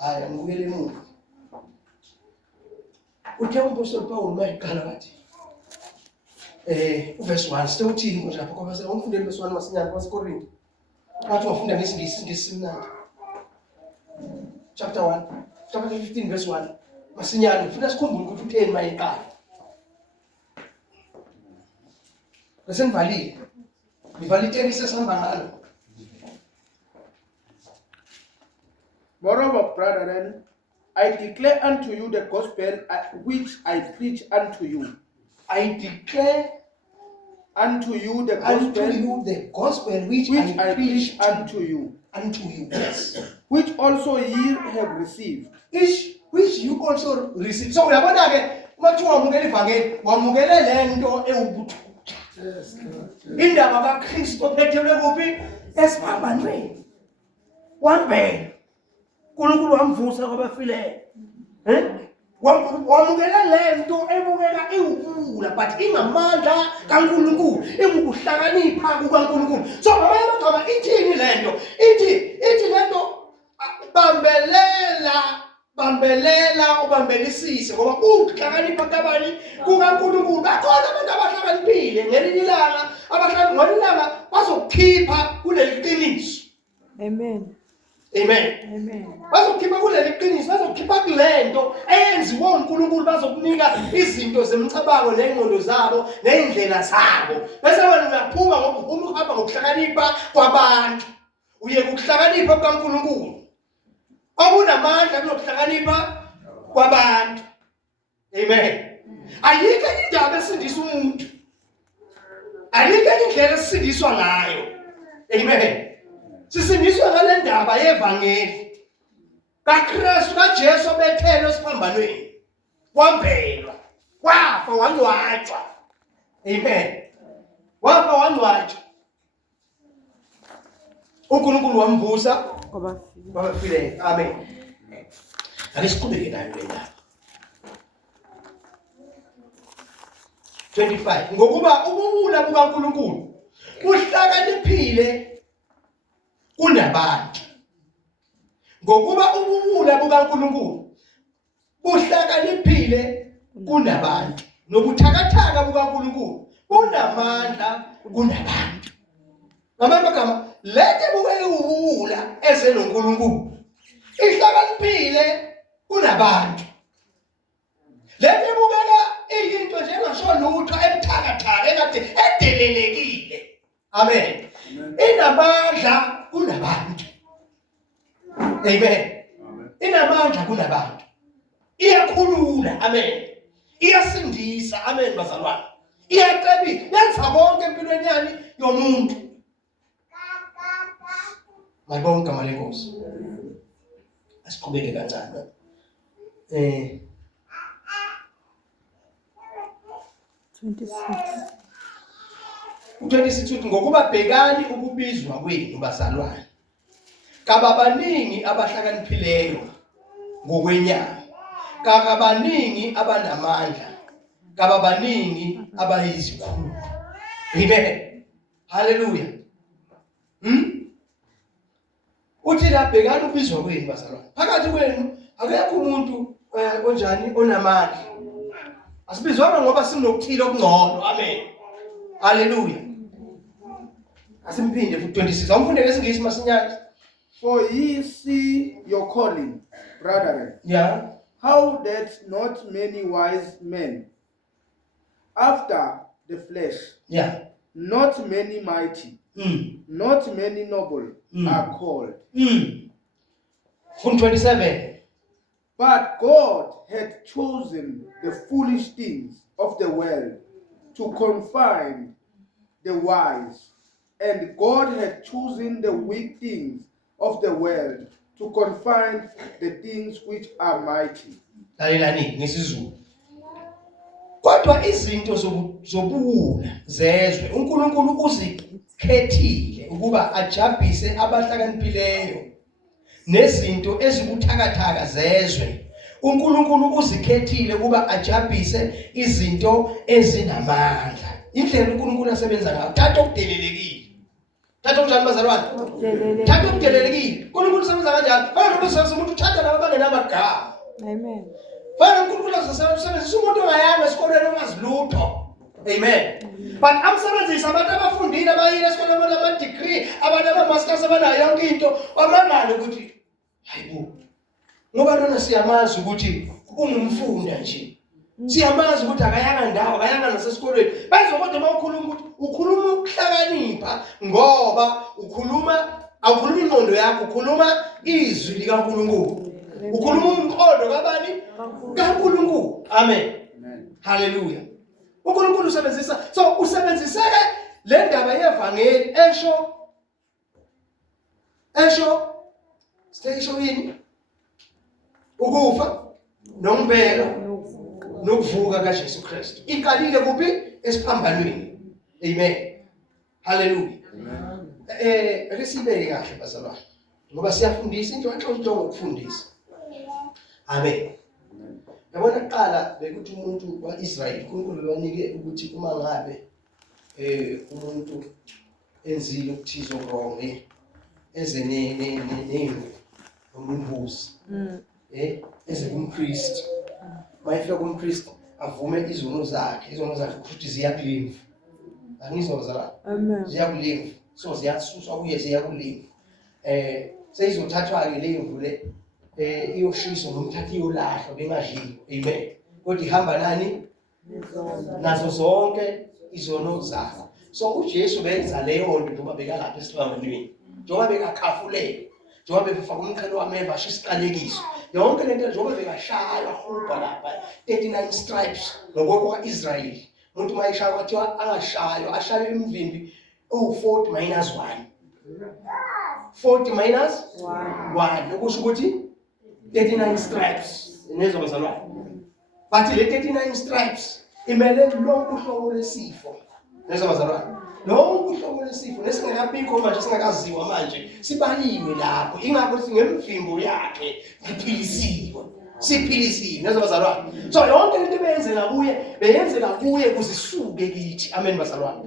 Aya ngibukele emuva. Uthe umpostoli Paul mayiqala wathi uverse 1 sitewuthini nje lapha ngoba umfundele verse 1 masinyane kwaSikorinto. Wathi wafunda ngesingisi simnandi. Chapter 1, chapter 15 verse 1. Masinyane ufuna sikhumbule ukuthi utheni mayiqala. Bese nivalile. Nivalite isesihamba ngalo. Moreover, brethren, I declare unto you the gospel which I preach unto you. I declare unto you the gospel which I preach unto you. Yes. Which also ye have received. Which you also received. So uyabona ke mathi wamukela ivangeli wamukele lento ewubuthutha. Indaba kaKristu ophethelwe kuphi esiphambanweni. Wambhela uNkulunkulu wamvusa kwabafileyo. Wamukela lento ebukeka iwubula but ingamandla kaNkulunkulu, ingukuhlakanipha kukaNkulunkulu. So ngamanye amagama ithini lento? Ithi lento bambelela ubambelisise ngoba ukuhlakanipha kabani kukaNkulunkulu. Bakhona abantu abahlakaniphile ngelinye ilanga abahlakaniphile bazokhipha kuleli qiniso. Amen. Amen. Amen. Bazokhipha kuleli qiniso, bazokhipha kulento eyenziwa uNkulunkulu, bazokunika izinto zemicabango nengqondo zabo neindlela zabo. Bese wena uyaphuma ngoba ufuna uhamba ngokuhlakanipha kwabantu. Uye ukuhlakanipha kukaNkulunkulu. Okunamandla kunokuhlakanipha kwabantu. Amen. Ayikho indaba esindisa umuntu. Ayikho indlela esindiswa ngayo. Amen. Sisindiswa ngale ndaba yevangeli kaKristu kaJesu obethelwe esiphambanweni. Wambelwa, wafa wangcwatshwa. Amen. Wafa wangcwatshwa. uNkulunkulu wamvusa kwabafileyo. Amen. Ake siqhubeke nayo le ndaba. 25. Ngokuba ububula bukaNkulunkulu buhlakaniphile kunabantu. Ngokuba ububula bukaNkulunkulu buhlakaniphile kunabantu. Nobuthakathaka bukaNkulunkulu bunamandla kunabantu. Ngamanye amagama lethe buke ububula eze noNkulunkulu ihlakaniphile kunabantu. Lethe bukela iyinto nje engasho lutho ebuthakathaka engathi edelelekile. Amen. Inamandla kunabantu. Amen. Inamandla kunabantu. Iyakhulula. Amen. Iyasindisa. Amen bazalwane. Iyacebisa. Yenza konke empilweni yani yomuntu. Mayibonke igama lenkosi. Asiqhubeke kancane. U26 ngokuba bhekani ukubizwa kwenu bazalwane. Kababaningi abahlakaniphileyo ngokwenyama. Kababaningi abanamandla. Kababaningi abayizikhulu. Amen. Hallelujah. Uthi la bhekani ukubizwa kwenu bazalwane. Phakathi kwenu akekho umuntu onjani onamandla. Asibizwana ngoba sinokuthila okungcono. Amen. Hallelujah. Asimphinde futhi 26. Awumfunde ngesingisi masinyane. For ye see your calling, brethren, Yeah. how that not many wise men after the flesh, Yeah. not many mighty, not many noble are called. From 27. But God had chosen the foolish things of the world to confine the wise, and God had chosen the weak things of the world to confine the things which are mighty. Lalelani ngesizulu. Kodwa izinto zobuwula zezwe uNkulunkulu uzikhethile ukuba ajabhise abahlakaniphileyo nezinto ezibuthakathaka zezwe. uNkulunkulu uzikhethile ukuba ajabhise izinto ezinamandla. Indlela uNkulunkulu asebenza ngayo thatha okudelelekile. Thatha njani bazalwane? Thatha okudelelekile. uNkulunkulu usebenza kanjani? Fanele usebenze umuntu uthatha laba bangenamagama. Amen. Fanele uNkulunkulu asebenzise umuntu ongayanga esikoleni ongazilutho. Amen. But amsebenzisa abantu abafundile abayile esikoleni abana degree, abantu abamasters abanayo yonke into, wamangala ukuthi hayibo. Ngoba lona siyamazi ukuthi ungumfunda nje. Siyamazi ukuthi akayanga ndawo, akayanga nasesikoleni. Bazokodwa mawukhuluma ukuthi ukhuluma ukuhlakanipha ngoba awukhuluma ingqondo yakho, ukhuluma izwi likaNkulunkulu. Ukhuluma umqondo kabani? kaNkulunkulu. Amen. Hallelujah. uNkulunkulu usebenziseke le ndaba yevangeli esho yini? Ukufa nokumbela nokuvuka kaJesu Kristu. Iqalile kuphi? Esiphambanweni. Amen. Hallelujah. Ake sibeke kahle bazalwane. Ngoba siyafundisa into enhlonhlo ngokufundisa. Amen. Yabona kuqala bekuthi umuntu waIsrael uNkulunkulu wanike ukuthi uma ngabe umuntu enzile ukuthiza wrong eze nemvu nombuzi eze kumpriest mayifika kumpriest avume izono zakhe futhi ziyakulimva. Angizwa bazalwane? Amen. Ziyakulimva. So ziyasuswa kuye ziyakulimva. Seyizothathwa ke lemvu le iyoshiswa nomthathi iyolahlwa bengadliwa. Amen. Kodwa ihamba nani? Nazo zonke izono zakho. So uJesu benza leyo nto njengoba bekalapha esihlanganweni. Njengoba bekakhafulele. Njengoba befaka umqhele wameva ashisiqalekiso. Yonke lento njengoba bekashaya hubha lapha 39 stripes ngokwaIsrael. Umuntu mayishaya kwathiwa angashaywa, ashaywe imvimbi 40 minus 1. 40 minus 1 okusho ukuthi 39 stripes. Nezwa bazalwane. But le 39 stripes imele lonke uhlobo lesifo. Nezwa bazalwane. Lonke uhlobo lesifo nesingakabikho manje singakaziwa manje sibaliwe lapho. Ingakho singemvimbo yakhe siphilisiwe. Nezwa bazalwane. So yonke into beyenzela kuye kuzisuke kithi. Amen bazalwane.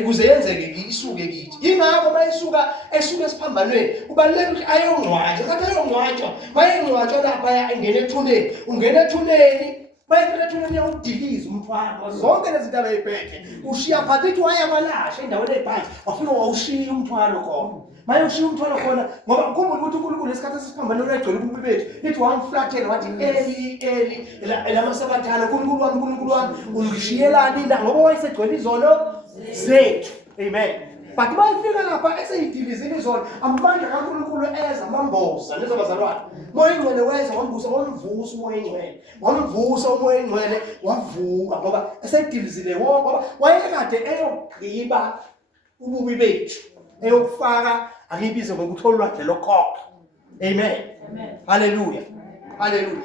Ukuze yenzeke isuke kithi. Ingakho mayisuka esiphambanweni kubalulekile ukuthi ayongcwatshwa. Kanti ayongcwatshwa. Mayengcwatshwa lapha ingene ethuneni. Ungena ethuneni. Mayifika ethuneni uyawudiliza umthwalo. Zonke lezi zinto abayiphethe. Ushiya phansi ethi wayamalasha endaweni ephansi. Wafika wawushiya umthwalo khona. Mayushiya umthwalo khona ngoba ukhumbula ukuthi uNkulunkulu lesikhathi esiphambanweni uyagcwele ububi bethu. Ithi wamflathela wathi Eli lamasabathana uNkulunkulu wami ungishiyelani na ngoba wayesegcwele izono zethu. Amen. But mayifika lapha eseyidilizile izono amandla kaNkulunkulu eza mamboza. Nezwa bazalwane. Moya ingcwele weza wamvusa umoya ingcwele wavuka ngoba esedilizile ngoba wayekade eyogqiba ububi bethu. Eyokufaka akibize ngokuthi olwadle lokhokha. Amen. Hallelujah.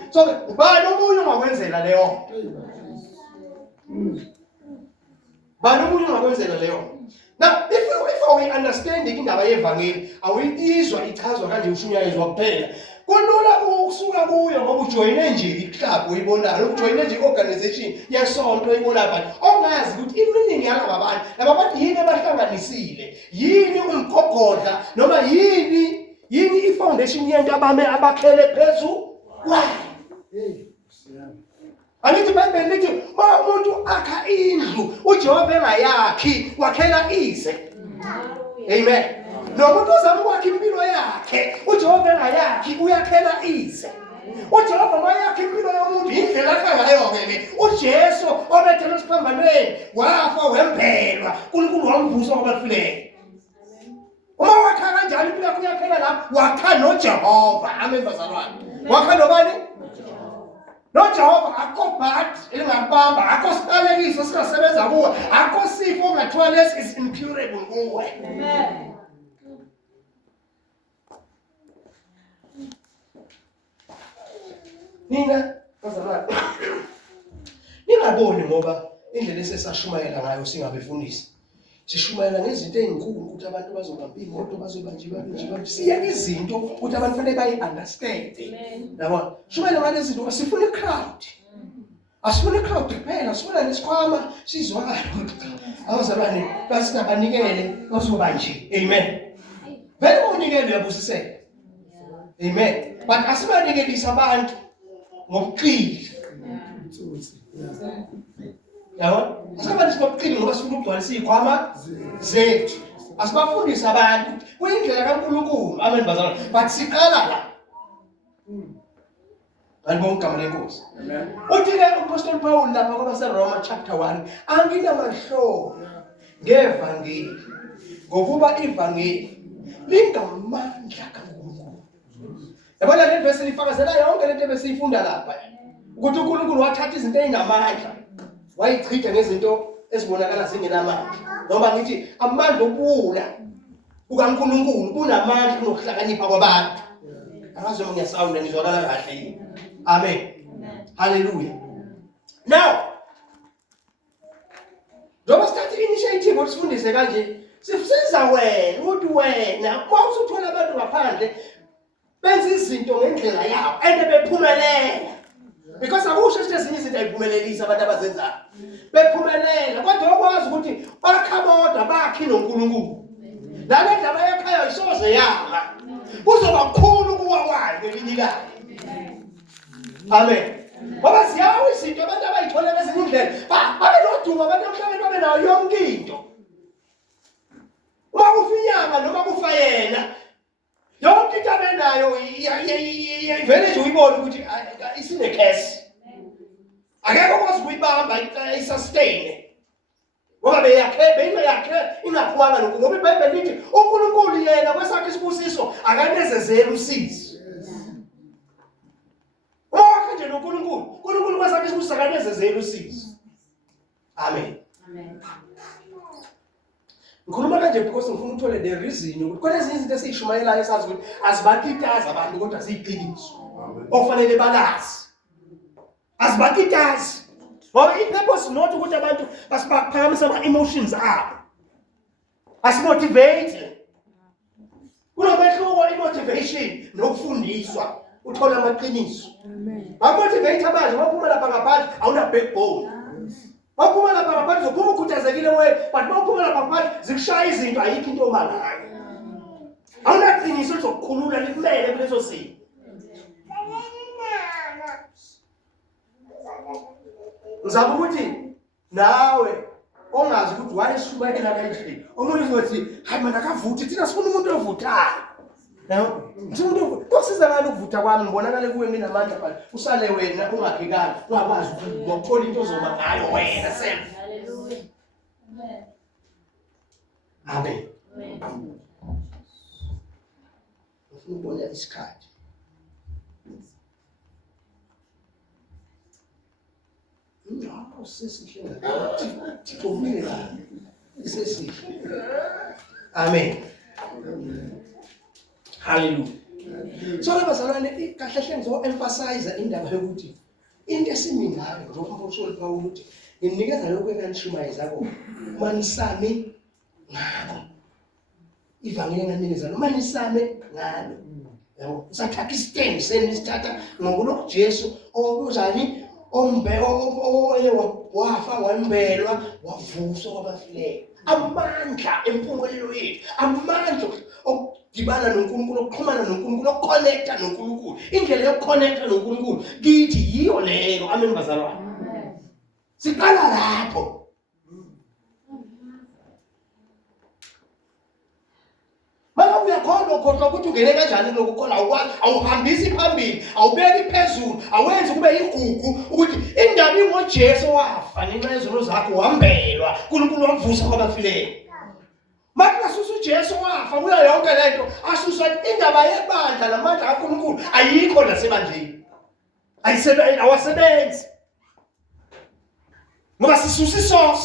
So ubani omunye ongakwenzela leyo? Now if we understand indaba yevangeli awuyizwa ichazwa kanje ushunyayezwa kuphela. Kulula ukusuka kuyo ngoba ujoyine nje iclub uyibonayo, ujoyine nje organization yesonto uyibonayo but ongazi ukuthi iminingi yalaba bantu yini abahlanganisile, yini umgogodla noma yini ifoundation yento abakhele phezulu kwayo. Angithi iBhayibheli lithi umuntu akha indlu uJehova engayakhi wakhela ize. Amen. Nomuntu ozama ukwakha impilo yakhe, uJehova engayakhi uyakhela ize. uJehova mayakhe impilo yomuntu indlela akha ngayo-ke uJesu obethelwe esiphambanweni wafa wemphelwa uNkulunkulu wamvusa kwabafileyo. Uma wakha kanjalo impilo yakho uyakhela la wakha noJehova. Amen bazalwane. Wakha nobani? noJehova. Akho bad elingakubamba, akho siqalekiso singasebenza kuwe, akho sifo ongathiwa lesi is incurable kuwe. Amen. Nina bazalwane ningaboni ngoba indlela esesashumayela ngayo singabefundisi. Sishumayela ngezinto ezinkulu ukuthi abantu bazobamba imoto bazobanjiwa siya izinto ukuthi abantu fanele bayi-understand. Yabona? Shumayela ngalezi zinto asifuni i-crowd. Asifuni i-crowd kuphela, sifuna nesikhwama sizwakala ukuthi abazalwane basibanikele bazobanje. Amen. Vele unikele uyabusiseka. Amen. But asibanikelisa abantu ngobuqili. Yabona? Asibanikelisa ngobuqili ngoba sifuna ukugcwalisa izikhwama zethu. Asibafundisa abantu kuyindlela kaNkulunkulu. Amen bazalwane. But siqala la. Ngibonga igama lenkosi. Amen. Uthi-ke uApostle Paul lapha kwabaseRoma chapter 1 anginamahloni ngevangeli ngokuba ivangeli lingamandla kaNkulunkulu. Yabona le verse lifakazela yonke lento ebesiyifunda lapha ukuthi uNkulunkulu wathatha izinto ezinamandla wayichitha ngezinto ezibonakala zingenamandla. Noma ngithi amandla okuwula ukaNkulunkulu kunamandla kunokuhlakanipha kwabantu. Akaze ngiyasawunda ngizwakala kahle yini. Amen. Hallelujah. Now, njengoba sithatha initiative usifundise kanje, sifisa wena ukuthi wena uma usuthola abantu ngaphandle benza izinto ngendlela yabo ende bephumelela. Because akusho ukuthi ezinye izinto ayiphumelelisa abantu abazenzayo. Bephumelela kodwa okwazi ukuthi bakha bodwa bakhi noNkulunkulu. La ndaba yakhayo isoze yama. Kuzoba kukhulu kuwa kwayo ngelinye ilanga. Amen. Ngoba siyawo izinto abantu abayithola ngezinye indlela. Babe nodumo abantu emhlabeni babe nayo yonke into. Uma kufinyanga noma kufa yena yonke into abenayo ivele nje uyibona ukuthi isine case. Akekho okwazi ukuyibamba isustain. Ngoba beyakhe ingaphumanga lokho ngoba iBhayibheli lithi uNkulunkulu yena kwesakhe isibusiso akanezezela usizo. Wakhe nje uNkulunkulu kwesakhe isibusiso akanezezela usizo. Amen. Amen. Ngikhuluma kanje because ngifuna uthole the reason ukuthi khona ezinye izinto esizishumayelayo esazi ukuthi azibakitaza abantu kodwa ziyiqiniso. Okufanele balazi. Azibakitazi. Ngoba i-purpose not ukuthi abantu basiphakamise ama-emotions abo. Asimotivate. Kunomehluko i-motivation nokufundiswa. Uthola amaqiniso. Amen. Bamotivate abantu baphuma lapha ngaphandle awuna backbone. Baphuma lapha ngaphandle uzophuma ukhuthazekile wewe but baphuma lapha ngaphandle zikushaya izinto ayikho into omangaka. Awuna qiniso lokukhulula likumele kuleso simo. Ngizama ukuthi nawe ongazi ukuthi wayeshumayela kanje. Omunye uzothi hayi mina akavuthi thina sifuna umuntu ovuthayo. Yabo? Umuntu kusiza ngani ukuvutha kwami ngibonakala kuwe mina amandla phela. Usale wena ungakhekanga ungakwazi ukuthola into ozoma ngayo wena self. Hallelujah. Amen. Amen. Ufuna ukubona isikhathi. No, sesihle. Thikomile la. Sesihle. Amen. Hallelujah. So labazalwane kahle hle ngizo-emphasize indaba yokuthi into esimingayo ngoMpostoli Paul ukuthi nginikeza lokho enganishumayeza kona. Uma nisame ngalo. Ivangeli enganikeza noma nisame ngalo. Yabo, sathatha istand senisithatha ngokulo Jesu okuzani wafa wembelwa wavuswa kwabafileyo. Amandla empumelelo yethu, amandla okudibana noNkulunkulu, okuxhumana noNkulunkulu, okukonnecta noNkulunkulu. Indlela yokukonnecta noNkulunkulu kithi yiyo leyo. Amen bazalwane. Siqala lapho. lokhohlwa ukuthi ungene kanjani kuloko khona awuhambisi phambili awubeki phezulu awenzi kube igugu ukuthi indaba ingoJesu wafa ngenxa yezono zakho wambelwa uNkulunkulu wamvusa kwabafileyo manje asusa uJesu wafa kuyo yonke lento asusa indaba yebandla namandla kaNkulunkulu ayikho nasebandleni awasebenzi ngoba sisusa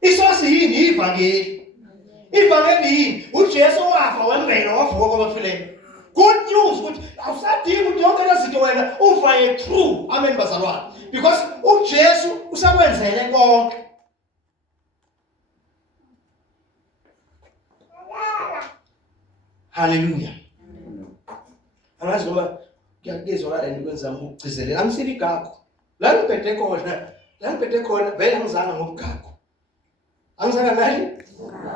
isosi yini ivangeli yini uJesu wafa wembelwa wavuka kwabafileyo good news ukuthi awusadingi ukuthi yonke lezinto wena uvaye true amen bazalwane because uJesu usakwenzele konke hallelujah angazi noma kuyakuzwa la ndikwenza ngokugcizelela angisili igakho la ngiphethe khona vele angizanga ngobugakho angizanga nani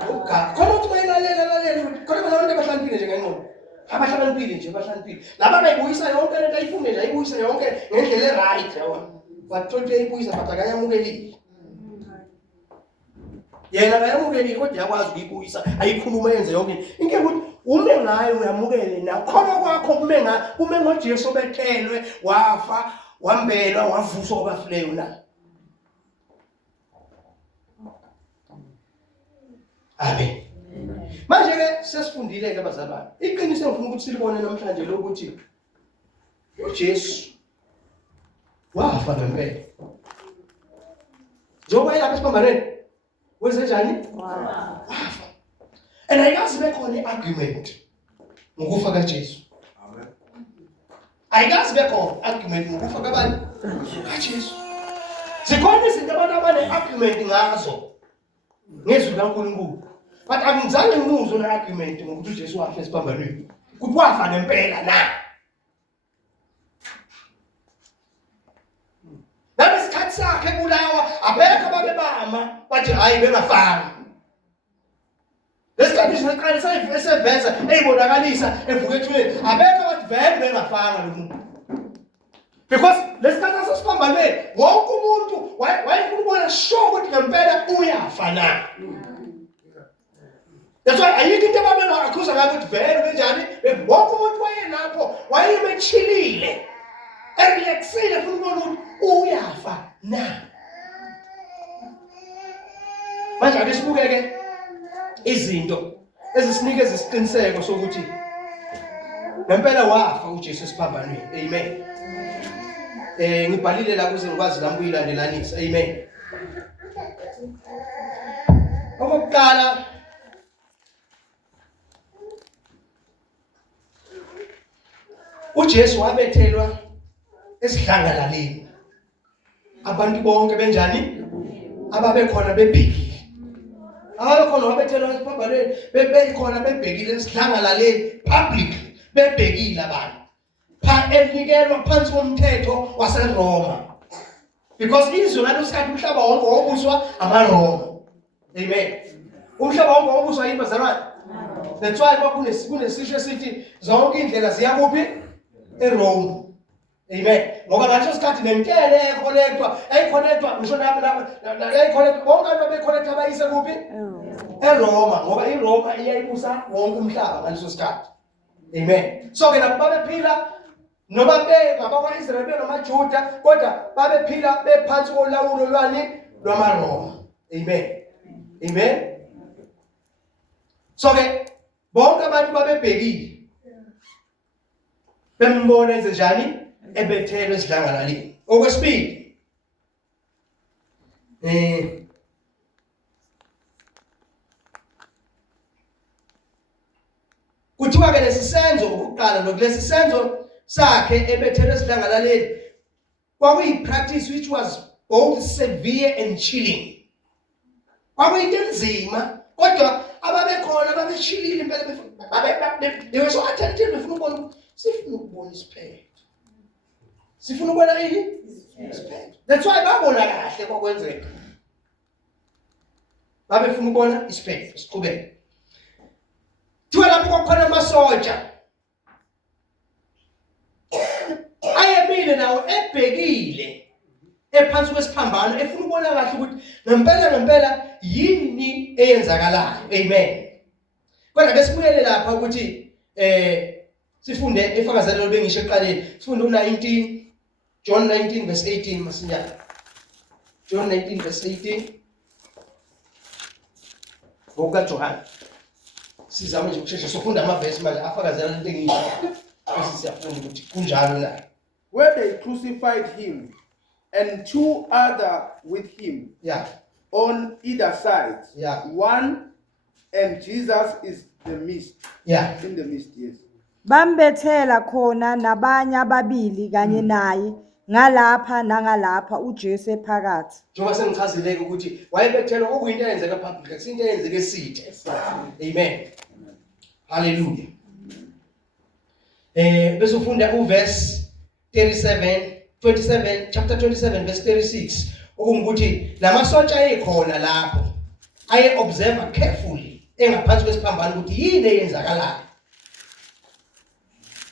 ngobugakho khona ukuthi bayilalela khona abantu abahlaniphile nje ngengqondo abahlaniphile nje bahlaniphile laba bayibuyisa yonke lento ayifunde nje ayibuyisa yonke ngendlela eright yabona bathola ayibuyisa but akayamukelile yena bayamukelile kodwa yakwazi ukuyibuyisa ayikhuluma yenze yonke inkinga ukuthi ume ngayo uyamukele na khona kwakho kume ngoJesu bethelwe wafa wambelwa wavuswa kwabafileyo na amen manje ke sesifundile ke bazalwane iqiniso engifuna ukuthi silibone namhlanje lokuthi uJesu wafa ngempela njengoba yilapha esiphambanweni wenze njani wafa and ayikazi bekhona iargument ngokufa kaJesu amen ayikazi bekhona argument ngokufa kabani kaJesu zikhona izinto abantu abane-argument ngazo ngezwi kaNkulunkulu but angizange ngimuzwe ne-argument ngokuthi uJesu wafa esiphambanweni ukuthi wafa ngempela na ngabe isikhathi sakhe bulawa abekho ababebama bathi hayi bengafanga lesikhathi siqala eseveza eyibonakalisa evuka ethuleni abekho abathi vele bengafanga lo muntu because lesikhathi asesiphambanweni wonke umuntu wayefuna ukubona sure ukuthi ngempela uyafa na that's why ayikho into ababengakhuza ngayo ukuthi vele benjani wonke umuntu wayelapho wayebechilile erelaxile funa ukubona ukuthi uyafa na manje ake sibukeke izinto ezisinikeza isiqiniseko sokuthi ngempela wafa uJesu esiphambanweni amen ngibhalile la kuze ngikwazi la ukuyilandelanisa amen okokuqala uJesu wabethelwa esidlangalaleni abantu bonke benjani ababekhona bebhekile ababekhona wabethelwa esiphambanweni bebekhona bebhekile esidlangalaleni public bebhekile abantu enikelwa phansi komthetho waseRoma because izwe ngalesikhathi umhlaba wonke wawubuswa amaRoma amen umhlaba wonke wawubuswa yini bazalwane that's why kunesisho esithi zonke indlela ziya kuphi eRome amen ngoba ngaleso sikhathi nenkele eyiconnectwa ngisho eyiconnectwa bonke abantu abeconnectwa bayise kuphi eRoma ngoba iRoma iyayibusa wonke umhlaba ngaleso sikhathi amen so ke labo babephila noma ngabakwa-Israyeli benamaJuda kodwa babephila bephansi kolawulo lwamaRoma amen so ke bonke abantu babebhekile bembona enze njani ebethelwe esidlangalaleni okwesibili kuthiwa ke lesi senzo ukuqala lokulesi senzo sakhe ebethelwe esidlangalaleni kwakuyi-practice which was both severe and chilling kwakuyinto enzima kodwa ababekhona babechilile impela they were so attentive befuna ukubona sifuna ukubona isiphetho sifuna ukubona ini isiphetho that's why babona kahle kwakwenzeka babefuna ukubona isiphetho siqhubeke thiwa lapho kwakukhona amasotsha ayemile nawo ebhekile ephansi kwesiphambano efuna ukubona kahle ukuthi ngempela yini eyenzakalayo amen Kodwa ke sibuyele lapha ukuthi sifunde efakazelo lobengisho eqaleni. Sifunde u19 John 19 verse 18 masinyana. John 19 verse 18. Ngoka John. Sizama nje ukusheshsha sofunda amavesi manje afakazela into engisho. Bese siyafunda ukuthi kunjalo la. Where they crucified him, and two other with him Yeah. on either side. Yeah. One, and Jesus is the midst. Yeah. In the midst, yes. Bambethela khona nabanye ababili kanye naye ngalapha nangalapha uJesu ephakathi. Njengoba sengichazileke ukuthi wayebethelwa okuyinto eyenzeka public akusinto eyenzeka esithe. Amen. Hallelujah. Bese ufunda uverse 27 chapter 27 verse 36 okungukuthi lamasotsha ekhona lapho aye observe carefully engaphansi kwesiphambano ukuthi yini eyenzakalayo.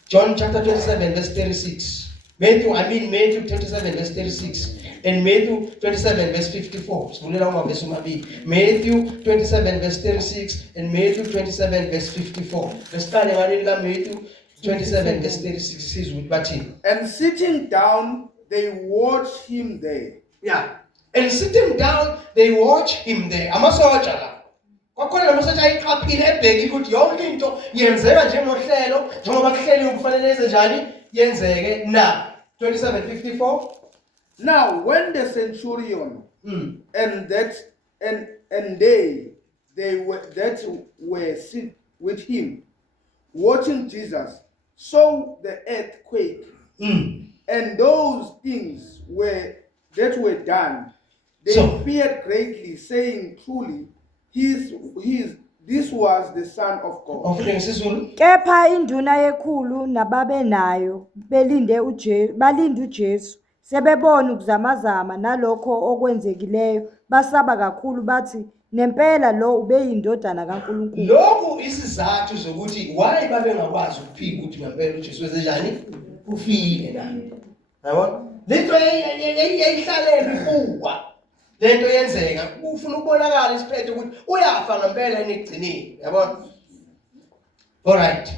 John chapter 27 verse 36. Matthew 27 verse 36 and Matthew 27 verse 54. Sivulela amavesi amabili. Matthew 27 verse 36 and Matthew 27 verse 54. Besiqale ngaleli ka Matthew 27 verse 36 sizwe ukuthi bathini. And sitting down, they watched him there. Yeah. And sitting down they watch him there. Amasotsha la. Kwakhona lamasotsha ayiqaphile ebheki ukuthi yonke into yenzeka njengohlelo njengoba kuhleli ukufanele yenze njani yenzeke na. 27:54. Now, when the centurion and they were sit with him, watching Jesus, saw the earthquake and those things that were done, they feared greatly, saying, "Truly, this was the Son of God." Ofike ngesizulu. Kepha induna yekhulu nababenayo balinde uJesu sebebona ukuzamazama nalokho okwenzekileyo basaba kakhulu bathi nempela lo ubeyindodana kaNkulunkulu. Lokhu isizathu sokuthi why babengakwazi ukuphika ukuthi ngempela uJesu wenzenjani ufile la. Yabona? Lento eyihlalele ifuwa. Lento yenzeka ufuna ukubonakala isiphethe ukuthi uyafa ngempela enigcinile. Yabona? All right.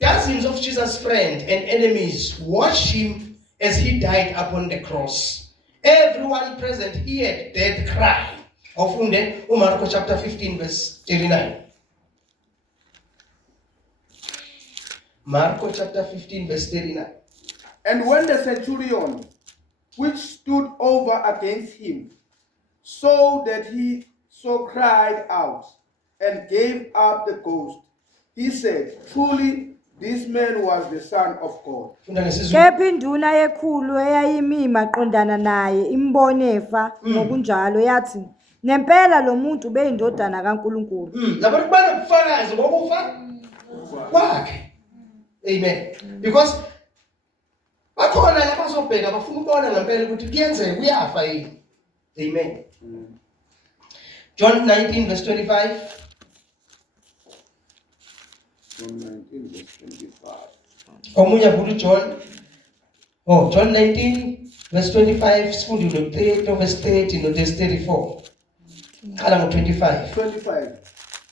Dozens of Jesus' friends and enemies watched him as he died upon the cross. Everyone present heard death cry. Ofunde Marko chapter 15 verse 39. Marko chapter 15 verse 39. And when the centurion, which stood over against him, saw that he so cried out and gave up the ghost, he said, "Truly, this man was the Son of God." Kepha induna yekhulu eyayimi maqondana naye imbone efa ngokunjalo yathi nempela lo muntu ubeyindodana kaNkulunkulu. Labantu banobufakazi ngokufa kwakhe. Amen. Because bakhona labazobheka bafuna ukubona ngempela ukuthi kuyenzeka uyafa yini. Amen. John 19 verse 25. John 19 verse 25. Omunye avula John 19 verse 25 sifunde no verse 30 no verse 34. Qala ngo 25.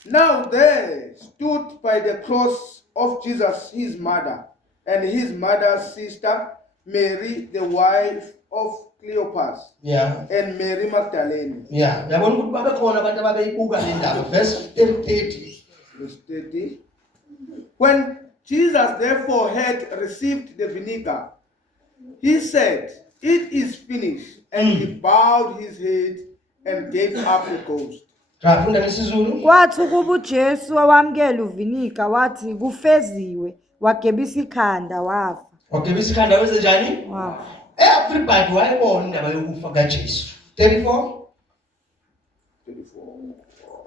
Now there stood by the cross of Jesus his mother and his mother's sister Mary, the wife of Cleopas. Yeah. And Mary Magdalene. Yeah. Yabona ukuthi babekhona abantu ababeyibuka le ndaba verse 30. Verse 30. When Jesus therefore had received the vinegar, he said, "It is finished," and he bowed his head and gave up the ghost. Ngafunda ngesizulu. Kwathi kuba uJesu wamkela uvinika wathi kufeziwe wagebisa ikhanda wafa. Wagebisa ikhanda wenze njani? Wafa. Everybody wayibona indaba yokufa kaJesu. 34.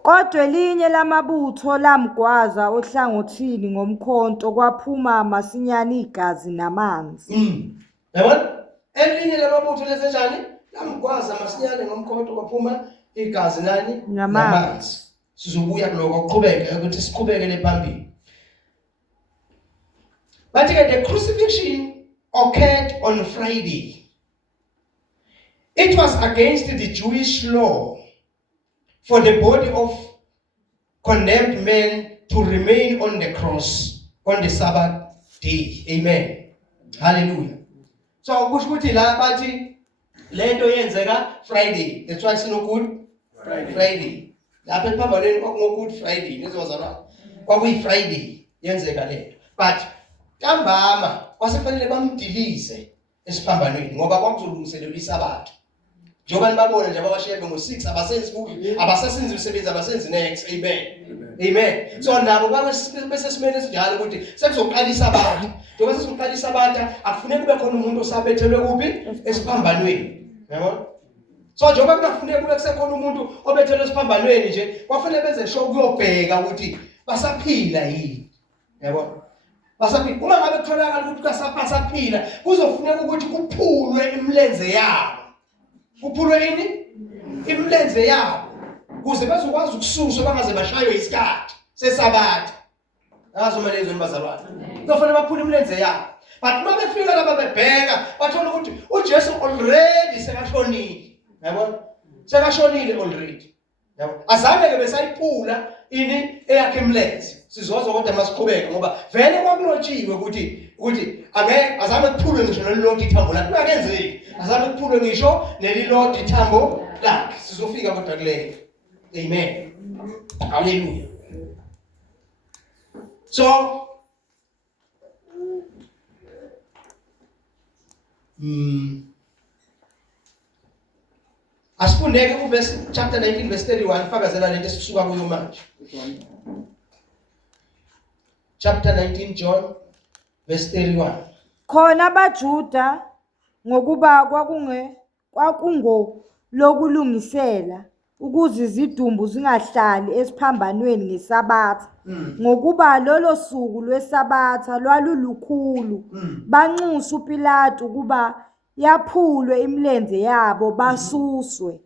Kodwa elinye lamabutho lamgwaza ohlangothini ngomkhonto kwaphuma masinyane igazi namanzi. Yabona? Elinye lamabutho lesenjani? Lamgwaza masinyane ngomkhonto kwaphuma igazi nani? Namanzi. Sizobuya kuloko uqhubeke ukuthi siqhubekele phambili. But the crucifixion occurred on Friday. It was against the Jewish law for the body of condemned men to remain on the cross on the Sabbath day. Amen. Hallelujah. So kusho ukuthi la bathi lento yenzeka Friday. That's why sino good Friday. Lapha ephambanweni kwakungo Good Friday nezozalwa. Kwakuyi Friday yenzeka lento. But ntambama kwasefanele bamdilize esiphambanweni ngoba kwakuzolungiselelwa isabatha. Njengoba nibabona nje abashiyeke ngo6 abasenzi futhi abasasenzi umsebenzi abasenzi next. Amen. Amen. So nabo bese simele sinjalo ukuthi sekuzoqala isabatha. Njengoba sesizoqala isabatha akufuneki kube khona umuntu osabethelwe kuphi esiphambanweni. Yabona? So njengoba kunafuneka kube kusekhona umuntu obethelwe esiphambanweni nje kwafanele benze show kuyobheka ukuthi basaphila yini. Yabona? Basaphila. Uma ngabe kutholakala ukuthi basaphila kuzofuneka ukuthi kuphulwe imilenze yabo. Kuphulwe ini? Imilenze yabo. Kuze bazokwazi ukususwa bangaze bashaywe isikhathi sesabatha. Akazomelezo nibazalwane. Kufanele baphule imilenze yabo. But uma befika lapha bebheka bathola ukuthi uJesu already sekashonile. Yabona? Sekashonile already. Yabona? Azange ke besayiphula ini eyakhe imilenze. Sizozwa kodwa masiqhubeka ngoba vele kwakulotshiwe ukuthi angeke azame kuphulwe ngisho nelilodwa ithambo lakhe. Kuyakenzeki. Azame kuphulwe ngisho nelilodwa ithambo lakhe. Sizofika kodwa kuleyo. Amen. Hallelujah. So asifundeke kuverse chapter 19 verse 31 fakazela lento esisuka kuyo manje. Chapter 19 John verse 31. Khona abaJuda ngokuba kwakungo lokulungisela ukuze izidumbu zingahlali esiphambanweni ngesabatha ngokuba lolo suku lwesabatha lwalulukhulu banxusa uPilato kuba yaphulwe imilenze yabo basuswe.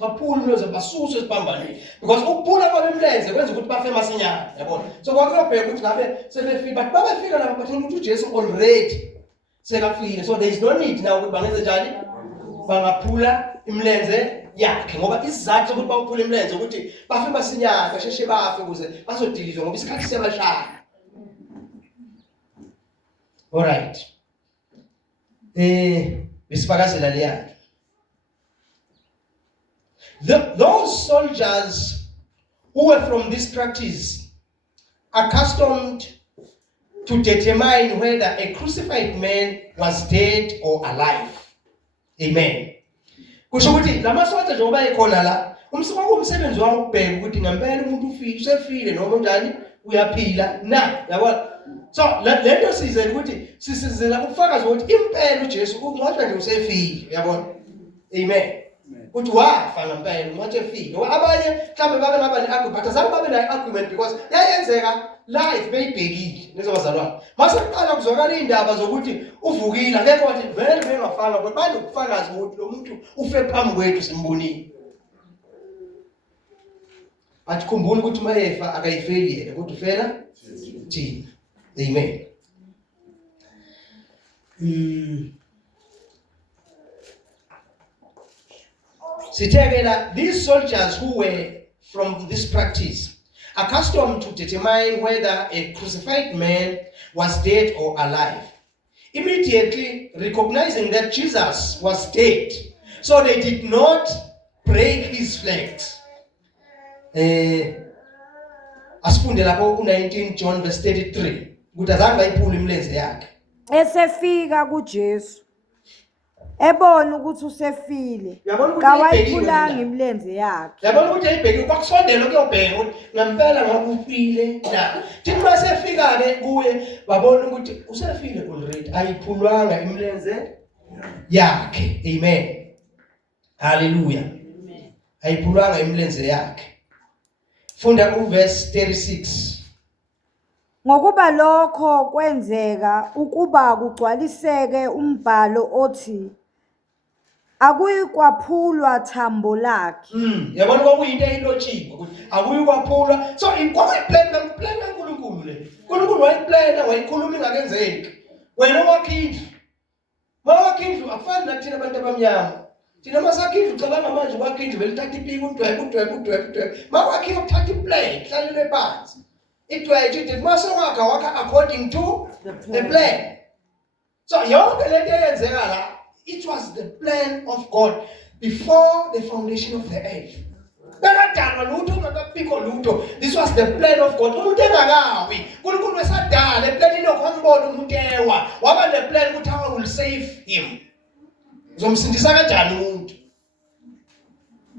Baphulwe basuswe esiphambanweni because ukuphula kwemilenze kwenza ukuthi bafe masinyane. Yabona? So kwakuyobheka ukuthi ngabe sebefika but babefika lapha bathola ukuthi uJesu already sekafile. So there is no need now ukuthi bangenze njani bangaphula imilenze yakhe ngoba isizathu sokuthi bawuphula imilenze ukuthi bafe masinyane basheshe bafe ukuze bazodilizwa ngoba isikhathi sebashaya. All right. Besifakazela leya. Those soldiers who were from this practice, accustomed to determine whether a crucified man was dead or alive. Amen. Kusho ukuthi lamasotsha njengoba ekhona la, umsebenzi wawo ukubheka ukuthi ngempela umuntu usefile noma njani uyaphila na. Yabona? So lento sizele ukuthi sisizela ukufakaza ukuthi impela uJesu ungcwatshwa nje usefile. Yabona? Amen. Ukuthi wafa ngempela ngathi efile. Abanye mhlawumbe babe ngaba ne-argument, azange babe ne-argument because yayenzeka live beyibhekile nezobazalwane. Mase kuqala kuzwakala indaba zokuthi uvukile ngeke wathi vele bengafanga kodwa banokufakaza ukuthi lo muntu ufe phambi kwethu simbonile. Bathi khumbula ukuthi mayefa akayifeli yena kodwa ufela thina. Amen. Sitekela, these soldiers who were from this practice, accustomed to determine whether a crucified man was dead or alive, immediately recognizing that Jesus was dead, so they did not break his flesh. Asifunde lapho ku-19 John verse 33 ukuthi azange ayiphule imilenze yakhe. Esefika kuJesu ebona ukuthi usefile kawayiphulanga imilenze yakhe. Yabona ukuthi ayibheke kwakusondela kuyobheka ukuthi ngempela ngakufile na. Thithi masefika ke kuye babona ukuthi usefile already ayiphulwanga imilenze yakhe. Amen. Hallelujah. Amen. Ayiphulwanga imilenze yakhe. Funda uverse 36. Ngokuba lokho kwenzeka ukuba kugcwaliseke umbhalo othi akuyikwaphulwa thambo lakhe. Yabona kwakuyinto eyilotshiwe ukuthi akuyikwaphulwa. So kwakuyiplan kaNkulunkulu le. uNkulunkulu wayiplana wayikhuluma ingakenzeki. Wena wakhindlu. Mawakindlu akufani nathina abantu abamnyama. Thina masakhindla ucabanga manje kwakhindla velithatha ipiki udwebe. Makwakhe ukuthatha iplane, hlalele phansi. Idwebe ithi mase wakha according to the plan. So yonke lento eyenzeka la, it was the plan of God before the foundation of the earth. Bekadalwa lutho ungakabikho lutho. This was the plan of God. Umuntu engakawi, uNkulunkulu wesadala eplanini yakhe wambona umuntu ewa. Waba ne plan ukuthi I will save him. Uzomsindisa kanjani umuntu?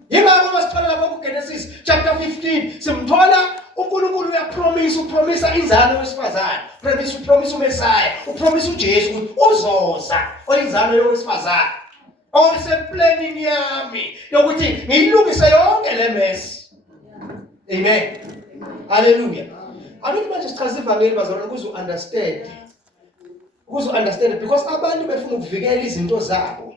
Yingakho masithola lapha kuGenesis chapter 15 simthola uNkulunkulu upromisa inzalo yowesifazane, upromisa uMesiah, upromisa uJesu ukuthi uzoza oyinzalo yowesifazane. Oseplanini yami yokuthi ngiyilungise yonke le mess. Amen. Hallelujah. Abantu manje sichaza ivangeli bazalwane ukuze understand. Ukuze understand because abantu befuna ukuvikela izinto zabo.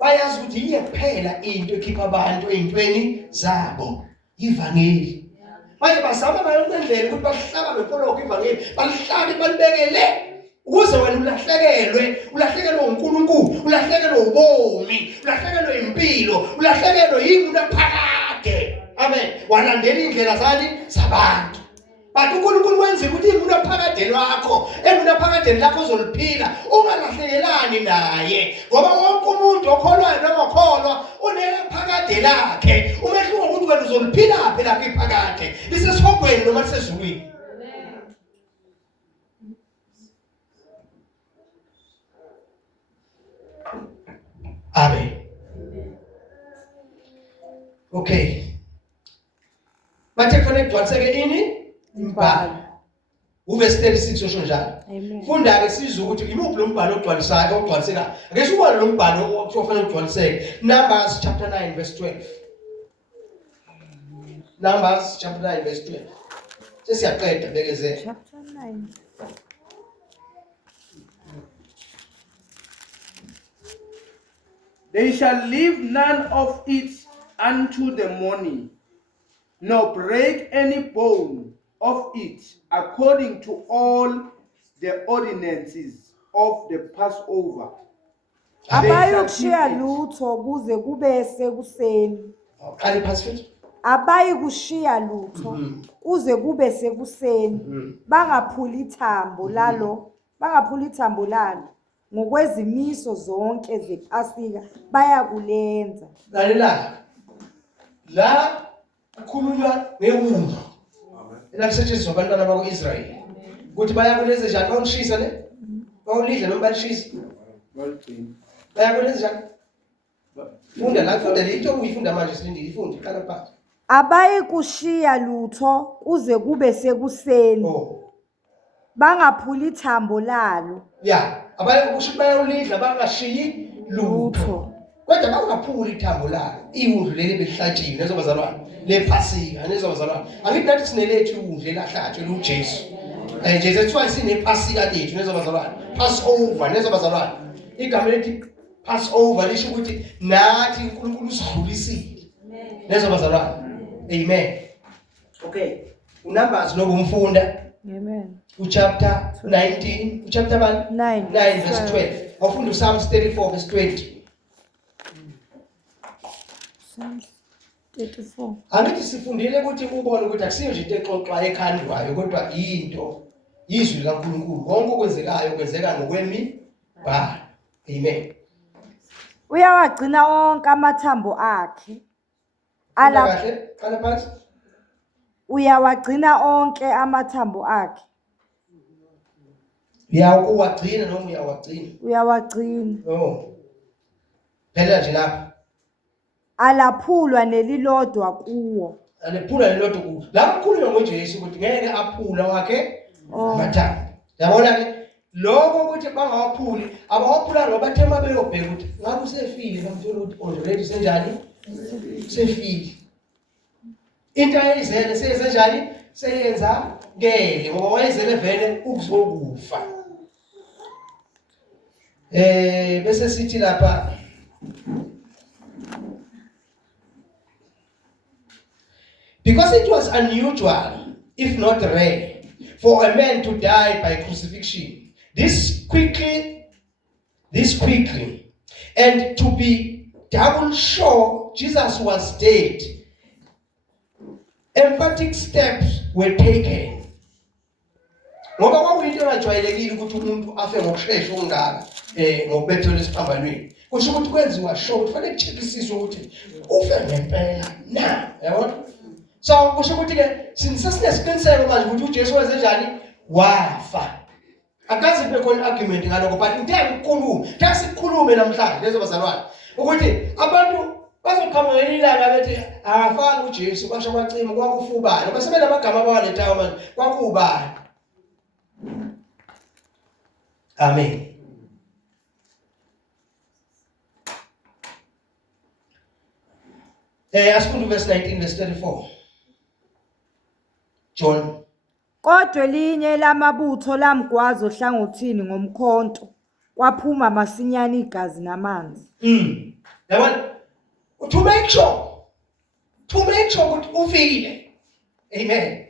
Bayazi ukuthi yiye kuphela into ekhipha abantu ezintweni zabo. Ivangeli. Manje bazama ngayonke indlela ukuthi bahlaba befollow ivangeli, balihlabe balibekele. Ukuze wena ulahlekelwe uNkulunkulu, ulahlekelwe ubomi, ulahlekelwe impilo, ulahlekelwe yini unaphakade. Amen. Walandela indlela zani zabantu. But uNkulunkulu wenza ukuthi unaphakade lwakho, unaphakade lakho uzoliphila, ungalahlekelani naye. Ngoba wonke umuntu okholwayo nongakholwa unephakade lakhe. Umehluko ukuthi wena uzoliphila phela iphakade. Lisesihogweni noma lisezulwini. Amen. Okay. Manje connect watseke ini? Imbhalo. Uverse 36 osho njalo. Amen. Funda ke sizwe ukuthi imuphi lo mbhalo ogcwaliseka. Ake sibone lo mbhalo okufanele ugcwaliseke. Numbers chapter 9 verse 12. Numbers chapter 9 verse 12. Sesiyaqeda bekezela. Chapter 9. They shall leave none of it unto the morning, nor break any bone of it, according to all the ordinances of the Passover. Abayokushiya lutho kuze kube sekuseni. Qali phasi. Abayikushiya lutho kuze kube sekuseni. Bangaphuli ithambo lalo. Ngokwezimiso zonke zePhasika bayakulenza. Lalela. La kukhulunywa ngewundlu. Amen. Kusetshenziswa abantwana bakwaIsrayeli. Ukuthi bayakulenza njani bawushisa ne? Bawulidla noma balishisa? Bayakulenza njani? Funda la funda litho uyifunda manje silindile ifunde qala phansi. Abayikushiya lutho kuze kube sekuseni. Bangaphuli ithambo lalo. Yeah. Bayawulidla bangashiyi lutho. Kodwa bangaphuli ithambo lalo. Iwundlu leli belihlatshiwe nezobazalwane. LePhasika nezobazalwane. Angithi nathi sinelethu iwundlu elahlatshwe uJesu. Jesu ethiwa sinePhasika lethu nezobazalwane. Passover nezobazalwane. Igama elithi Passover lisho ukuthi nathi uNkulunkulu usidlulisile. Nezobazalwane. Amen. Okay. Unumbers lokumfunda. Amen. Chapter 19, chapter 9 verse 12. Awufunda Psalms 34 verse 20. Psalms 34. Angithi sifundile ukuthi ubone ukuthi akusiyo nje into exoxwa ekhandwayo kodwa into izwi laNkulunkulu. Konke okwenzekayo kwenzeka ngokwemibhalo. Amen. Uyawagcina onke amathambo akhe. Kahle, qala phansi. Uyawagcina onke amathambo akhe. Uyawagcina noma uyawagcina? Uyawagcina. Oh. Phela nje lapha. Alaphulwa nelilodwa kuwo. Alephula lelodwa kuwo. La kukhulunywa ngoJesu ukuthi ngeke aphula wakhe amathambo. Yabona ke lokho ukuthi bangawaphuli, abawaphula ngoba bathe mabeyobheka ukuthi ngabe usefile bamthola ukuthi already senjani? Sefile. Into ayizele seyenze njani? Seyenza ngeke ngoba wayezele vele ukuzokufa. Bese sithi lapha because it was unusual, if not rare, for a man to die by crucifixion this quickly, and to be double sure Jesus was dead, emphatic steps were taken. Ngoba kwakuyinto engajwayelekile ukuthi umuntu afe ngokusheshsha ungaka ngokubethelwa esiphambanweni. Kusho ukuthi kwenziwa sure kufanele kuchekisiswe ukuthi ufe ngempela na, yabona? So kusho ukuthi ke sinesiqiniseko manje ukuthi uJesu wenze njani wafa. Akazi kube khona argument ngaloko, but into engikhuluma, sikhulume namhlanje lezo bazalwane ukuthi abantu bazoqhamuka ilanga bethi akafani uJesu basho bacima kwakufubani. Basebenzisa amagama abawalethayo manje kwakubani. Amen. Asifunde verse 19 verse 34. John. Kodwa elinye lamabutho lamgwaza ohlangothini ngomkhonto kwaphuma masinyane igazi namanzi. Yabona? To make sure ukuthi ufile. Amen.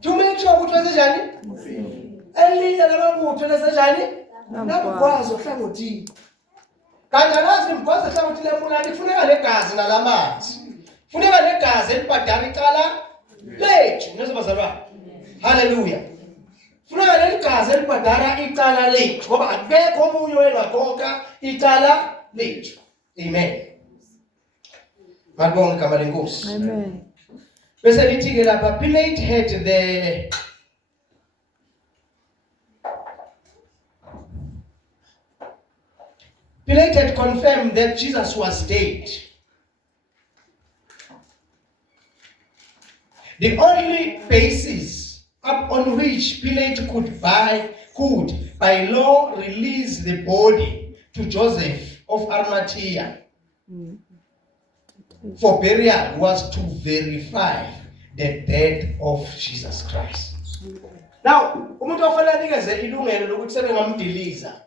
To make sure ukuthi wenze njani? Elinye lamabutho lenze njani? Lamgwaza ohlangothini. Kanti akazi mgwaza ohlangothini lemulani kufuneka legazi nalamanzi. Kufuneka legazi elibhadala icala lethu nezobazalwane. Hallelujah. Funeka legazi elibhadala icala lethu ngoba akekho omunye oyengakhokha icala lethu. Amen. Ngibonga igama lenkosi. Amen. Bese lithi ke lapha Pilate had confirmed that Jesus was dead. The only basis upon which Pilate could by law release the body to Joseph of Arimathea for burial was to verify the death of Jesus Christ. Now, umuntu ofanele anikeze ilungelo lokuthi sebengamdiliza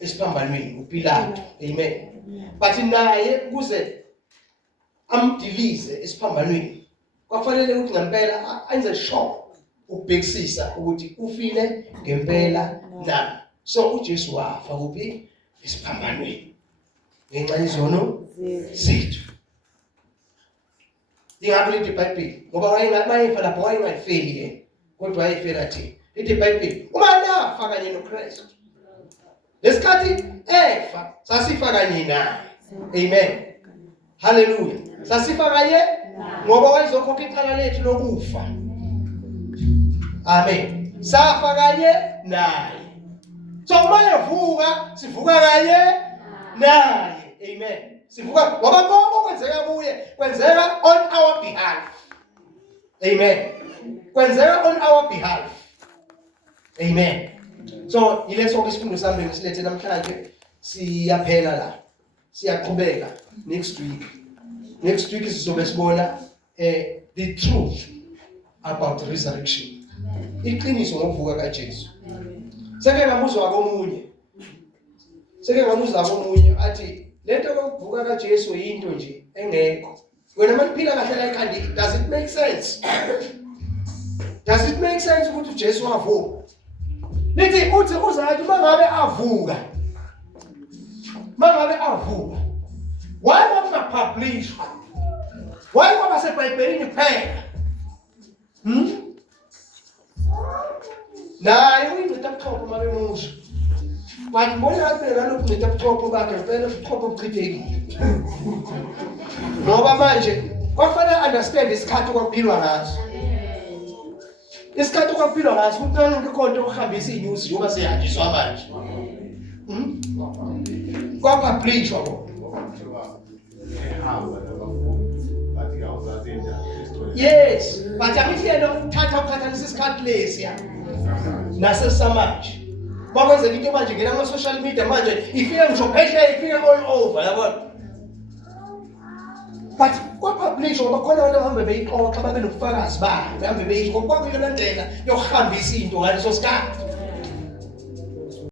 esiphambanweni uPilato. Amen. But naye kuze amdilize esiphambanweni kwafanele ukuthi ngempela enze sure ukubhekisisa ukuthi ufile ngempela na. So uJesu wafa kuphi esiphambanweni ngenxa yezono zethu. Ingabe lithi iBhayibheli ngoba wayengayifa lapho wayengayifeli ke kodwa wayefela thina. Lithi iBhayibheli uma nafa kanye noKristu lesikhathi efa sasifa kanye naye. Amen. Hallelujah. Sasifa kanye ngoba wayezokhokha icala lethu lokufa. Amen. Safa kanye naye. So uma evuka sivuka kanye naye. Amen. Sivuka ngoba konke okwenzeka kuye kwenzeka on our behalf. Amen. Kwenzeka on our behalf. Amen. So ileso ke isifundo sami ngisilethe namhlanje siyaphela la. Siyaqhubeka next week. Next week sizobe sibona the truth about resurrection. Iqiniso ngokuvuka kaJesu. Seke ngamuzwa komunye athi lento kokuvuka kaJesu yinto nje engekho. Wena maniphila kahle la ekhandi, does it make sense? Does it make sense ukuthi uJesu wavuka? Nithi uthi uzathi mangabe avuka. Why kungapublishwa? Why kwaba seBhayibhelini kuphela? Naye uyincitha ubuchopho mabemusha. But mbona ngathi nalokhu uncitha ubuchopho bakhe vele ubuchopho obuchithekile. Ngoba manje kwafanele understand isikhathi okwaphilwa ngaso. Isikhathi okwaphilwa ngaso kukhona inkonto okuhambisa inews ngoba seyahanjiswa manje. Kwapublishwa bo. Yes, but akithi yena ukuthathanisa isikhathi lesiya nasesamanje. Bakwenzela into manje ngena ama social media manje ifike ngisho phesheya ifike all over yabona. But kwapublishwa ngoba khona abantu abahambe beyixoxa babe nobufakazi bayo behambe beyisho ngoba kwakuyona ndlela yokuhambisa into ngaleso sikhathi.